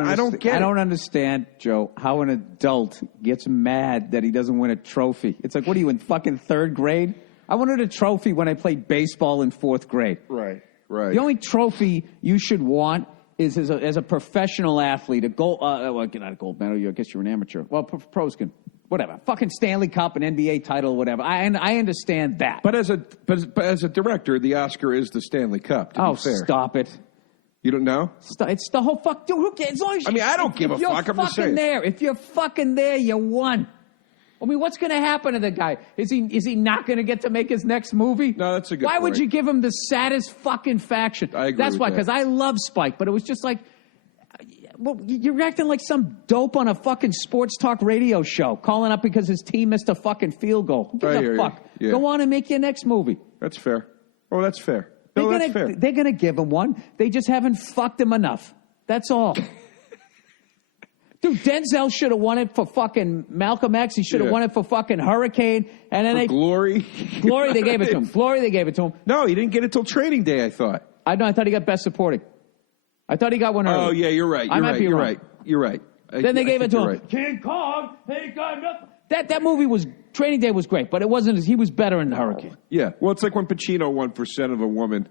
understand, Joe, how an adult gets mad that he doesn't win a trophy. It's like, what are you, in fucking third grade? I wanted a trophy when I played baseball in fourth grade. Right. The only trophy you should want is as a professional athlete, a gold, not a gold medal. I guess you're an amateur. Well, pros can, whatever. Fucking Stanley Cup, an NBA title, whatever. I understand that. But as a director, the Oscar is the Stanley Cup. To be fair. Stop it. You don't know? It's the whole dude. Who cares? As long as I don't give a fuck. I'm just saying. If you're fucking there, you won. I mean, what's going to happen to the guy? Is he not going to get to make his next movie? No, that's a good Why point. would you give him the saddest fucking faction? I agree That's with why, that. because I love Spike, but it was just like, well, you're acting like some dope on a fucking sports talk radio show, calling up because his team missed a fucking field goal. Who gives a fuck? Yeah. Go on and make your next movie. That's fair. Oh, that's fair. No, that's fair. They're going to give him one. They just haven't fucked him enough. That's all. Dude, Denzel should have won it for fucking Malcolm X. He should have won it for fucking Hurricane. And then Glory. Glory, they gave it to him. Glory, they gave it to him. No, he didn't get it till Training Day, I thought. I thought he got Best Supporting. I thought he got one early. Oh, yeah, you're right. You're right. Then they gave it to him. Right. King Kong, he got nothing. That movie was, Training Day was great, but it wasn't, he was better in Hurricane. Yeah. Well, it's like when Pacino won for Scent of a Woman,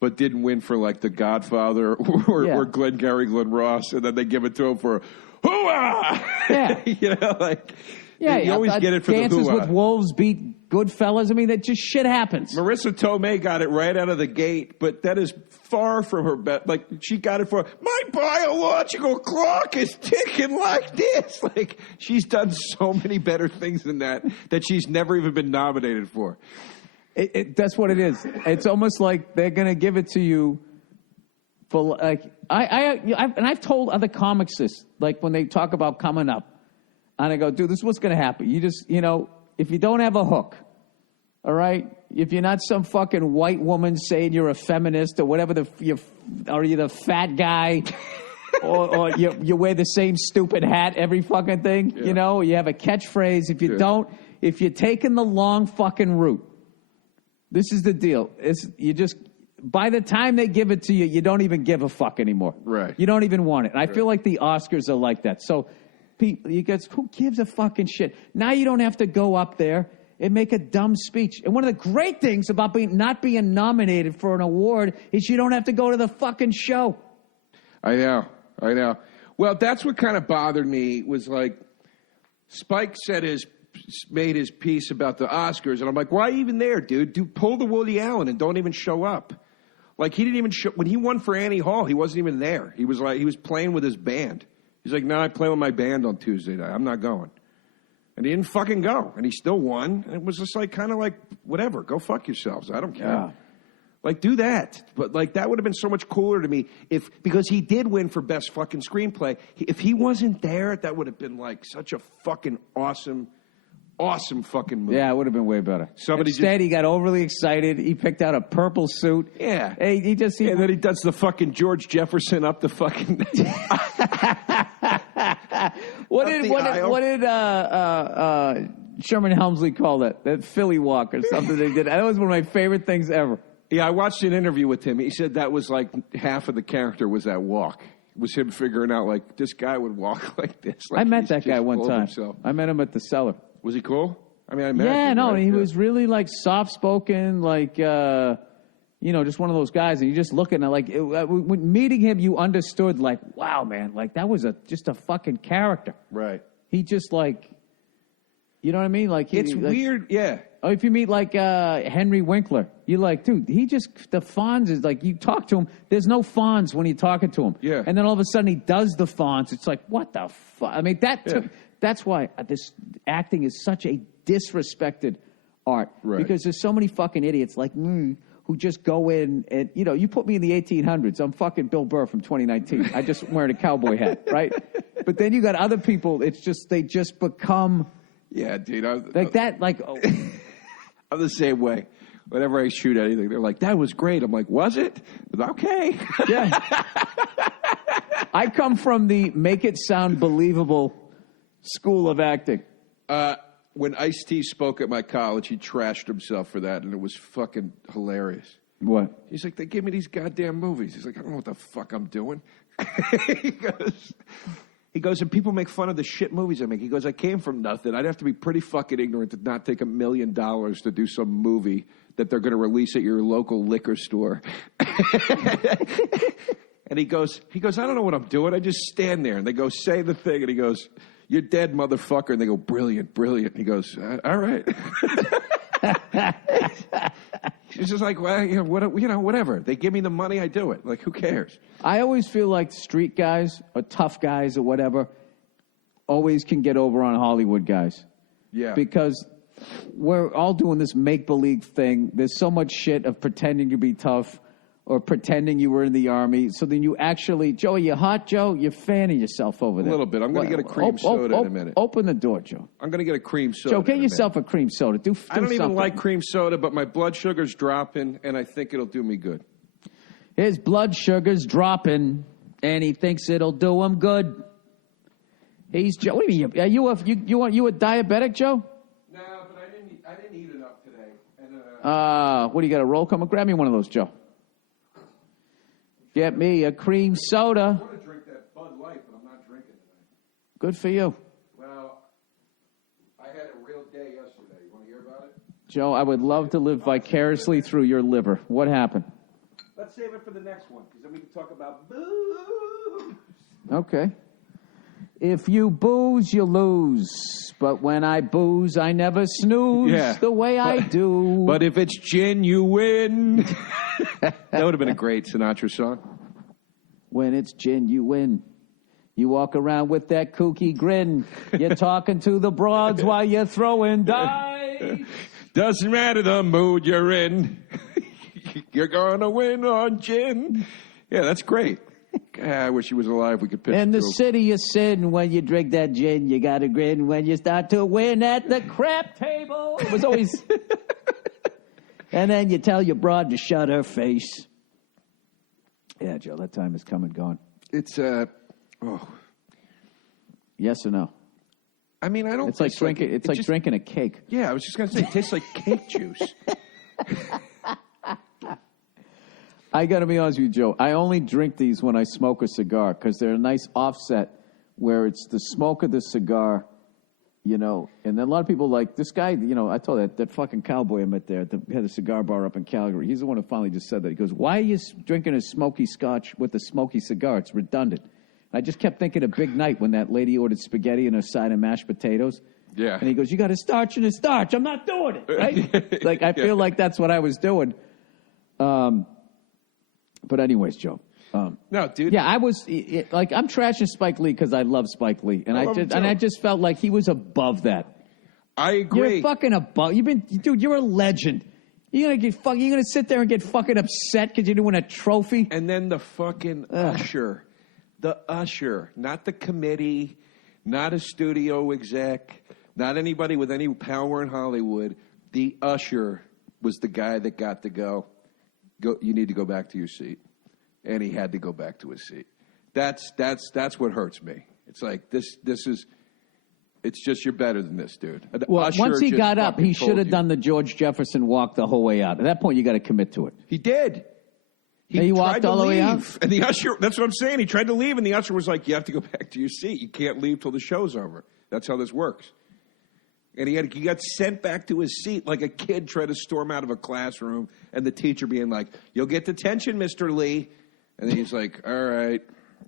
but didn't win for like The Godfather or Glengarry Glen Ross, and then they give it to him for hoo-ah! Yeah. You know, like, Yeah, you always get it for Dances the hoo-ah. with Wolves beat Goodfellas. I mean, that just shit happens. Marissa Tomei got it right out of the gate, but that is far from her best. Like, she got it for, my biological clock is ticking like this. Like, she's done so many better things than that she's never even been nominated for. That's what it is. It's almost like they're going to give it to you for, like, I've told other comics this, like, when they talk about coming up, and I go, dude, this is what's going to happen. You just, if you don't have a hook, all right? If you're not some fucking white woman saying you're a feminist or whatever, you're the fat guy, or you wear the same stupid hat every fucking thing, you have a catchphrase. If you don't, if you're taking the long fucking route, this is the deal. By the time they give it to you, you don't even give a fuck anymore. Right. You don't even want it. And I feel like the Oscars are like that. So who gives a fucking shit? Now you don't have to go up there and make a dumb speech. And one of the great things about not being nominated for an award is you don't have to go to the fucking show. I know. Well, that's what kind of bothered me was like Spike made his piece about the Oscars, and I'm like, why even there, dude? Pull the Woody Allen and don't even show up. Like, he didn't even show when he won for Annie Hall. He wasn't even there. He was playing with his band. He's like, no, I play with my band on Tuesday night. I'm not going. And he didn't fucking go. And he still won. And it was just like, kind of like, whatever. Go fuck yourselves. I don't care. Yeah. Like, do that. But, like, that would have been so much cooler to me because he did win for best fucking screenplay. If he wasn't there, that would have been, like, such a fucking awesome fucking movie. Yeah, it would have been way better. Instead, he got overly excited. He picked out a purple suit. Yeah. And then he does the fucking George Jefferson up the fucking... What did Sherman Helmsley call that? That Philly walk or something they did. That was one of my favorite things ever. Yeah, I watched an interview with him. He said that was like half of the character was that walk. It was him figuring out, like, this guy would walk like this. Like, I met that guy one time. I met him at the Cellar. Was he cool? I mean, I met him. Yeah, no, right? he was really, like, soft-spoken, like, just one of those guys. And you just look at him, like, when meeting him, you understood, like, wow, man, like, that was just a fucking character. Right. He just, like, you know what I mean? Like, it's weird, yeah. Oh, if you meet, like, Henry Winkler, you're like, dude, the Fonz is, like, you talk to him, there's no Fonz when you're talking to him. Yeah. And then all of a sudden he does the Fonz. It's like, what the fuck? I mean, that's why this acting is such a disrespected art. Right. Because there's so many fucking idiots like me who just go in and, you put me in the 1800s. I'm fucking Bill Burr from 2019. I just wearing a cowboy hat, right? But then you got other people, they just become... Yeah, dude. I'm the same way. Whenever I shoot anything, they're like, that was great. I'm like, was it? Okay. Yeah. I come from the make it sound believable school of acting. When Ice-T spoke at my college, he trashed himself for that, and it was fucking hilarious. What? He's like, they give me these goddamn movies. He's like, I don't know what the fuck I'm doing. He goes, and people make fun of the shit movies I make. He goes, I came from nothing. I'd have to be pretty fucking ignorant to not take $1 million to do some movie that they're going to release at your local liquor store. And he goes, I don't know what I'm doing. I just stand there. And they go, say the thing. And he goes, you're dead, motherfucker. And they go, brilliant, brilliant. And he goes, all right. She's just like, well, whatever. They give me the money, I do it. Like, who cares? I always feel like street guys or tough guys or whatever always can get over on Hollywood guys. Yeah. Because we're all doing this make-believe thing. There's so much shit of pretending to be tough or pretending you were in the Army. So then you actually, Joe, are you hot, Joe? You're fanning yourself over there. A little bit. I'm going to get a cream soda in a minute. Open the door, Joe. I'm going to get a cream soda. Joe, get yourself a cream soda. Do I don't even something. like cream soda, but my blood sugar's dropping, and I think it'll do me good. His blood sugar's dropping, and he thinks it'll do him good. He's Joe. What do you mean? Are you a diabetic, Joe? No, but I didn't eat enough today. And, what do you got? A roll? Come on, grab me one of those, Joe. Get me a cream soda. I want to drink that Bud Light, but I'm not drinking tonight. Good for you. Well, I had a real day yesterday. You want to hear about it? Joe, I would love to live vicariously through your liver. What happened? Let's save it for the next one, because then we can talk about booze. Okay. If you booze, you lose. But when I booze, I never snooze the way I do. But if it's gin, you win. That would have been a great Sinatra song. When it's gin, you win. You walk around with that kooky grin. You're talking to the broads while you're throwing dice. Doesn't matter the mood you're in. You're going to win on gin. Yeah, that's great. I wish he was alive. We could pitch. In the city of sin, when you drink that gin, you got to grin. When you start to win at the crap table. It was always... And then you tell your broad to shut her face. Yeah, Joe, that time has come and gone. It's, Yes or no? I mean, I don't... It's like drinking. It's like drinking a cake. Yeah, I was just going to say, it tastes like cake juice. I got to be honest with you, Joe. I only drink these when I smoke a cigar because they're a nice offset where it's the smoke of the cigar, you know. And then a lot of people like this guy, you know, I told that fucking cowboy I met there that had a cigar bar up in Calgary. He's the one who finally just said that. He goes, why are you drinking a smoky scotch with a smoky cigar? It's redundant. And I just kept thinking of Big Night when that lady ordered spaghetti and a side of mashed potatoes. Yeah. And he goes, you got a starch and a starch. I'm not doing it, right? Like, I feel like that's what I was doing. But anyways, Joe. No, dude. Yeah, I was like, I'm trashing Spike Lee because I love Spike Lee, and I just felt like he was above that. I agree. You're fucking above. Dude. You're a legend. You're gonna sit there and get fucking upset because you didn't win a trophy. And then the fucking usher, not the committee, not a studio exec, not anybody with any power in Hollywood. The usher was the guy that got to go. You need to go back to your seat. And he had to go back to his seat. That's what hurts me. It's like this is it's just you're better than this, dude. Well, once he got up, he should have done the George Jefferson walk the whole way out. At that point, you got to commit to it. He did. He walked all the way out? And the usher, that's what I'm saying. He tried to leave, and the usher was like, you have to go back to your seat. You can't leave till the show's over. That's how this works. And he got sent back to his seat like a kid trying to storm out of a classroom, and the teacher being like, you'll get detention, Mr. Lee. And then he's like, all right,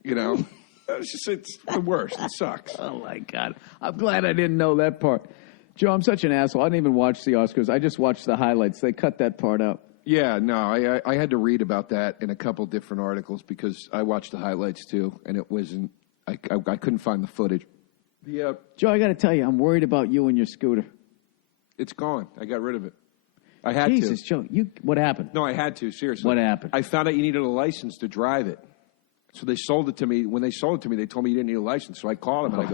you know. It's the worst. It sucks. Oh, my God. I'm glad I didn't know that part. Joe, I'm such an asshole. I didn't even watch the Oscars. I just watched the highlights. They cut that part out. Yeah, no, I had to read about that in a couple different articles because I watched the highlights, too, and it wasn't – I couldn't find the footage. Yeah. Joe, I got to tell you, I'm worried about you and your scooter. It's gone. I got rid of it. I had Jesus, to. Joe, what happened? No, I had to, seriously. What happened? I found out you needed a license to drive it. So they sold it to me. When they sold it to me, they told me you didn't need a license. So I called them and I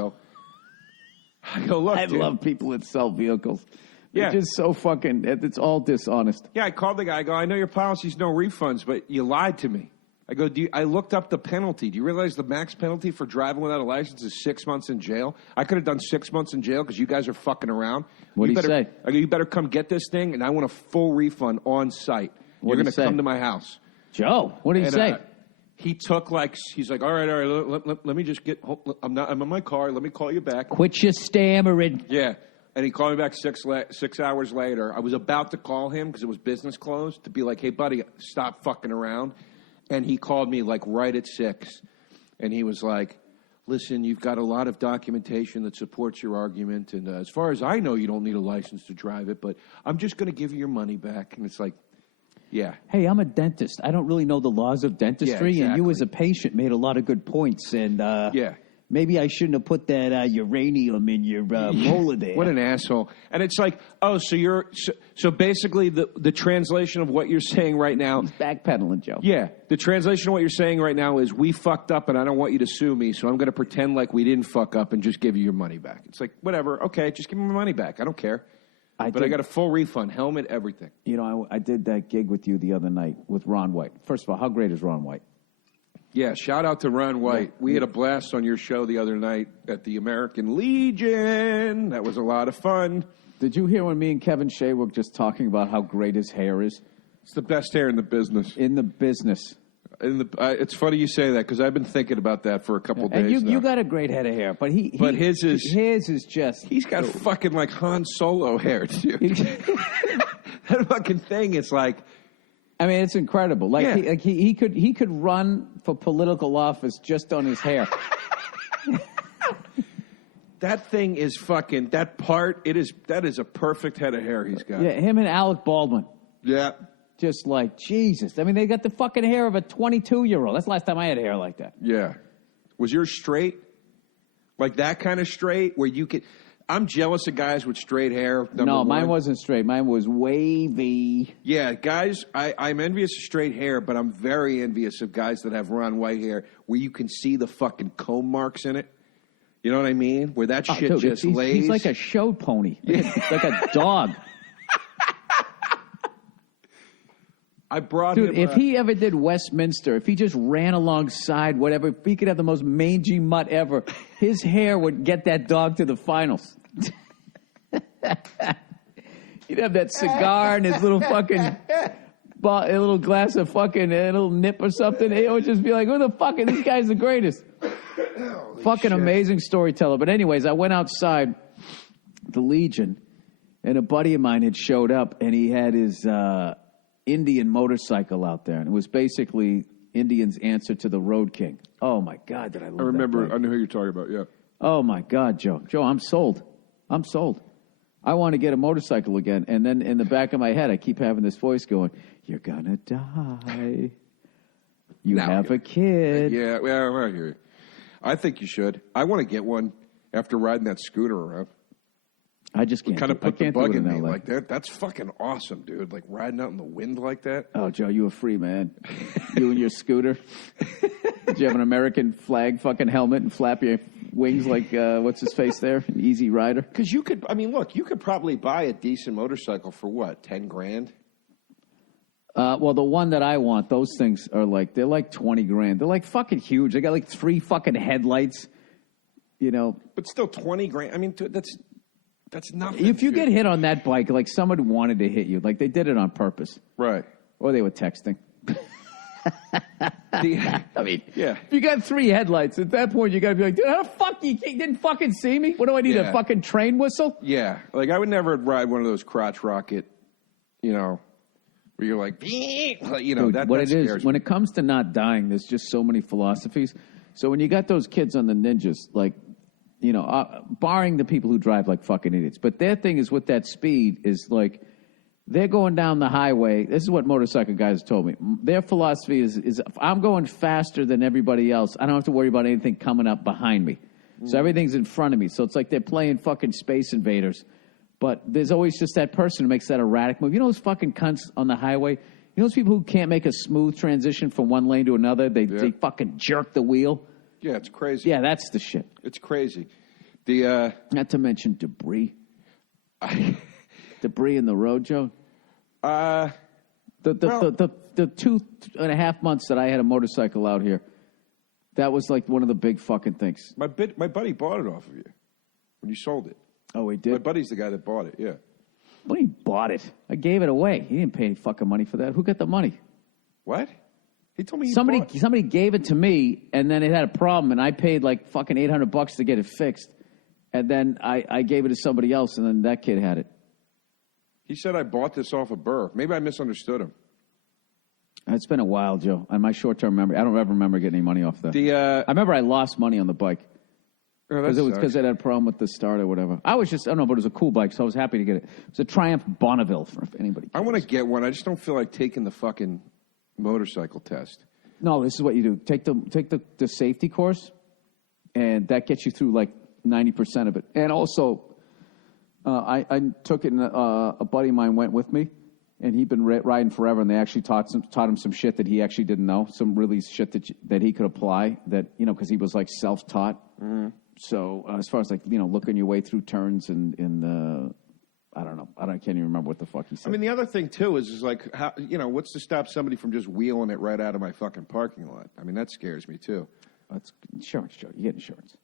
go, look, I dude. love people that sell vehicles. Yeah. They're just so fucking, it's all dishonest. Yeah, I called the guy. I go, I know your policy's no refunds, but you lied to me. I go, I looked up the penalty. Do you realize the max penalty for driving without a license is 6 months in jail? I could have done 6 months in jail because you guys are fucking around. What do you say? I go, you better come get this thing, and I want a full refund on site. You're going to come to my house. Joe, what did he say? He took he's like, all right, let me just I'm in my car. Let me call you back. Quit your stammering. Yeah. And he called me back 6 hours later. I was about to call him because it was business closed to be like, hey, buddy, stop fucking around. And he called me right at 6. And he was like, listen, you've got a lot of documentation that supports your argument. And as far as I know, you don't need a license to drive it. But I'm just going to give you your money back. And it's like, yeah. Hey, I'm a dentist. I don't really know the laws of dentistry. Yeah, exactly. And you as a patient made a lot of good points. And maybe I shouldn't have put that uranium in your molar there. What an asshole. And it's like, oh, so basically the translation of what you're saying right now. He's backpedaling, Joe. Yeah. The translation of what you're saying right now is we fucked up and I don't want you to sue me, so I'm going to pretend like we didn't fuck up and just give you your money back. It's like, whatever. Okay, just give me my money back. I don't care. I got a full refund, helmet, everything. You know, I did that gig with you the other night with Ron White. First of all, how great is Ron White? Yeah, shout out to Ron White. Yeah. We had a blast on your show the other night at the American Legion. That was a lot of fun. Did you hear when me and Kevin Shea were just talking about how great his hair is? It's the best hair in the business. In the business. It's funny you say that because I've been thinking about that for a couple days now. You got a great head of hair, but his is just... He's got fucking like Han Solo hair, dude. That fucking thing is like... I mean, it's incredible. He could run for political office just on his hair. That thing is fucking... That is a perfect head of hair he's got. Yeah, him and Alec Baldwin. Yeah. Just like, Jesus. I mean, they got the fucking hair of a 22-year-old. That's the last time I had hair like that. Yeah. Was yours straight? Like that kind of straight where you could... I'm jealous of guys with straight hair. No, mine wasn't straight. Mine was wavy. Yeah, guys, I'm envious of straight hair, but I'm very envious of guys that have Ron White hair where you can see the fucking comb marks in it. You know what I mean? Where that shit just lays. He's like a show pony. Like a dog. I brought him... Dude, if he ever did Westminster, if he just ran alongside whatever, if he could have the most mangy mutt ever, his hair would get that dog to the finals. He'd have that cigar and his little fucking... a little glass of fucking... a little nip or something. It would just be like, who the fuck is this guy's the greatest? Fucking shit. Amazing storyteller. But anyways, I went outside the Legion, and a buddy of mine had showed up, and he had his... Indian motorcycle out there, and it was basically Indians' answer to the Road King. Oh my God, did I love that? I remember. Bike. I know who you're talking about. Yeah. Oh my God, Joe. Joe, I'm sold. I want to get a motorcycle again. And then in the back of my head, I keep having this voice going, "You're gonna die. You have a kid." Yeah, I hear you. I think you should. I want to get one after riding that scooter around. I just can't. Kind of put the bug in me LA. like that. That's fucking awesome, dude. Like riding out in the wind like that. Oh, Joe, you a free man. You and your scooter. Did you have an American flag fucking helmet and flap your wings like what's his face there? An Easy Rider. Because you could. I mean, look, you could probably buy a decent motorcycle for what, $10,000? Well, the one that I want, those things are like they're like $20,000. They're like fucking huge. They got like 3 fucking headlights. You know. But still, $20,000. I mean, that's nothing. If you get hit on that bike, like someone wanted to hit you, like they did it on purpose. Right. Or they were texting. I mean, yeah. If you got 3 headlights, at that point you got to be like, dude, how the fuck you didn't fucking see me? What do I need, a fucking train whistle? Yeah. Like I would never ride one of those crotch rocket, where you're like, Dude, that what it scares is, me. when it comes to not dying, there's just so many philosophies. So when you got those kids on the Ninjas, like, barring the people who drive like fucking idiots. But their thing is with that speed is like they're going down the highway. This is what motorcycle guys told me. Their philosophy is if I'm going faster than everybody else, I don't have to worry about anything coming up behind me. So everything's in front of me. So it's like they're playing fucking Space Invaders. But there's always just that person who makes that erratic move. You know those fucking cunts on the highway? You know those people who can't make a smooth transition from one lane to another? They fucking jerk the wheel. Yeah, it's crazy. Yeah, that's the shit. It's crazy. Not to mention debris. Debris in the road, Joe. The 2.5 months that I had a motorcycle out here, that was like one of the big fucking things. My buddy bought it off of you when you sold it. Oh, he did? My buddy's the guy that bought it, yeah. Well, he bought it. I gave it away. He didn't pay any fucking money for that. Who got the money? What? He told me somebody gave it to me, and then it had a problem, and I paid like fucking $800 to get it fixed. And then I gave it to somebody else, and then that kid had it. He said I bought this off of Burr. Maybe I misunderstood him. It's been a while, Joe. On my short-term memory, I don't ever remember getting any money off that. I remember I lost money on the bike. Because it had a problem with the start or whatever. I don't know, but it was a cool bike, so I was happy to get it. It was a Triumph Bonneville, for anybody cares. I want to get one. I just don't feel like taking the fucking motorcycle test. No, this is what you do. Take the safety course, and that gets you through like 90% of it. And also, I took it, and a buddy of mine went with me, and he'd been riding forever, and they actually taught him some shit that he actually didn't know, some really shit that he could apply, that, you know, because he was like self-taught. Mm-hmm. So as far as like, you know, looking your way through turns and I don't know. I can't even remember what the fuck he said. I mean, the other thing, too, is like, how, you know, what's to stop somebody from just wheeling it right out of my fucking parking lot? I mean, that scares me, too. That's insurance, Joe. You get insurance.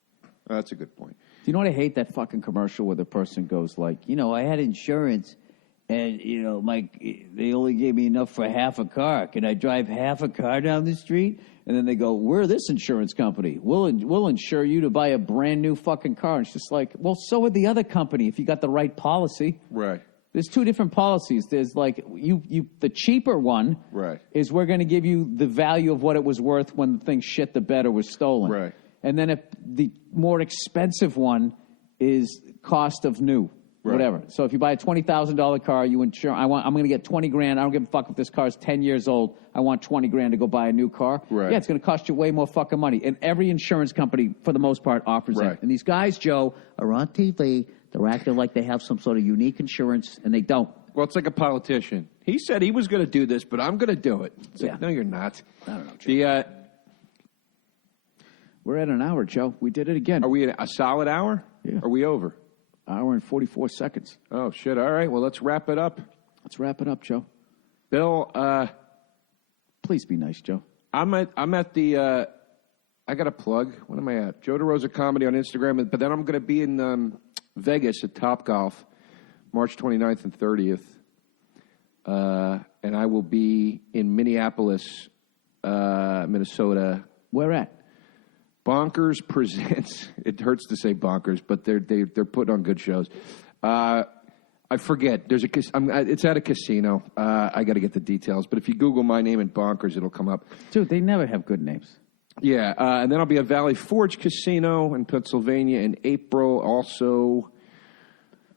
Oh, that's a good point. Do you know what I hate? That fucking commercial where the person goes like, you know, I had insurance, and, you know, they only gave me enough for half a car. Can I drive half a car down the street? And then they go, we're this insurance company. We'll insure you to buy a brand new fucking car. And it's just like, well, so would the other company if you got the right policy. Right. There's two different policies. There's like the cheaper one right. is we're going to give you the value of what it was worth when the thing shit the bed or was stolen. Right. And then if the more expensive one is cost of new. Right. Whatever. So if you buy a $20,000 car, you insure. I'm going to get $20,000. I don't give a fuck if this car is 10 years old. I want $20,000 to go buy a new car. Right. Yeah, it's going to cost you way more fucking money. And every insurance company, for the most part, offers right. it. And these guys, Joe, are on TV. They're acting like they have some sort of unique insurance, and they don't. Well, it's like a politician. He said he was going to do this, but I'm going to do it. It's yeah. Like, no, you're not. I don't know, Joe. We're at an hour, Joe. We did it again. Are we at a solid hour? Yeah. Are we over? Hour and 44 seconds. Oh, shit. All right. Well, let's wrap it up. Let's wrap it up, Joe. Bill, please be nice, Joe. I'm at the, I got a plug. What am I at? Joe DeRosa Comedy on Instagram. But then I'm going to be in Vegas at Topgolf, March 29th and 30th. And I will be in Minneapolis, Minnesota. Where at? Bonkers presents. It hurts to say Bonkers, but they're putting on good shows. I forget. There's it's at a casino. I got to get the details. But if you Google my name and Bonkers, it'll come up. Dude, they never have good names. Yeah, and then I'll be at Valley Forge Casino in Pennsylvania in April. Also,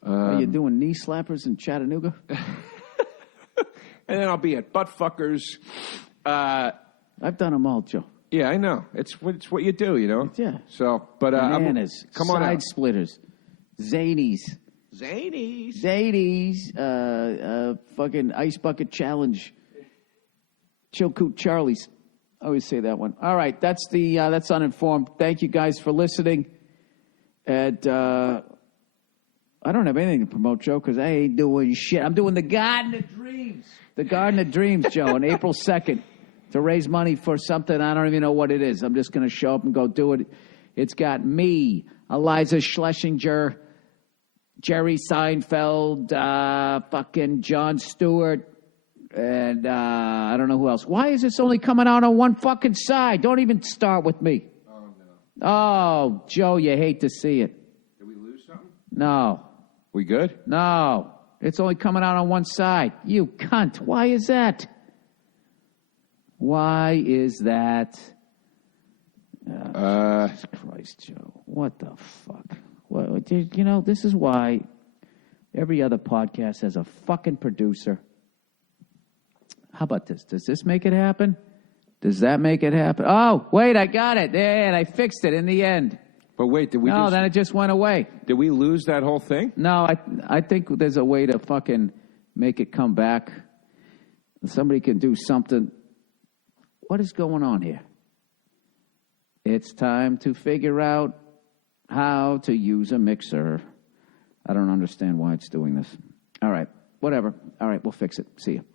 are you doing knee slappers in Chattanooga? And then I'll be at Buttfuckers. I've done them all, Joe. Yeah, I know. It's what you do, you know. Yeah. So, but Bananas, come on side out. splitters, zanies, fucking ice bucket challenge, Chilkoot Charlie's. I always say that one. All right, that's Uninformed. Thank you guys for listening. And I don't have anything to promote, Joe, because I ain't doing shit. I'm doing the Garden of Dreams. The Garden of Dreams, Joe, on April 2nd. To raise money for something, I don't even know what it is. I'm just going to show up and go do it. It's got me, Eliza Schlesinger, Jerry Seinfeld, fucking Jon Stewart, and I don't know who else. Why is this only coming out on one fucking side? Don't even start with me. Oh, no. Oh, Joe, you hate to see it. Did we lose something? No. We good? No. It's only coming out on one side. You cunt. Why is that? Why is that? Jesus Christ, Joe. What the fuck? Well, you know, this is why every other podcast has a fucking producer. How about this? Does this make it happen? Does that make it happen? Oh, wait, I got it. There, and I fixed it in the end. But wait, did we No, then it just went away. Did we lose that whole thing? No, I think there's a way to fucking make it come back. Somebody can do something. What is going on here? It's time to figure out how to use a mixer. I don't understand why it's doing this. All right, whatever. All right, we'll fix it. See you.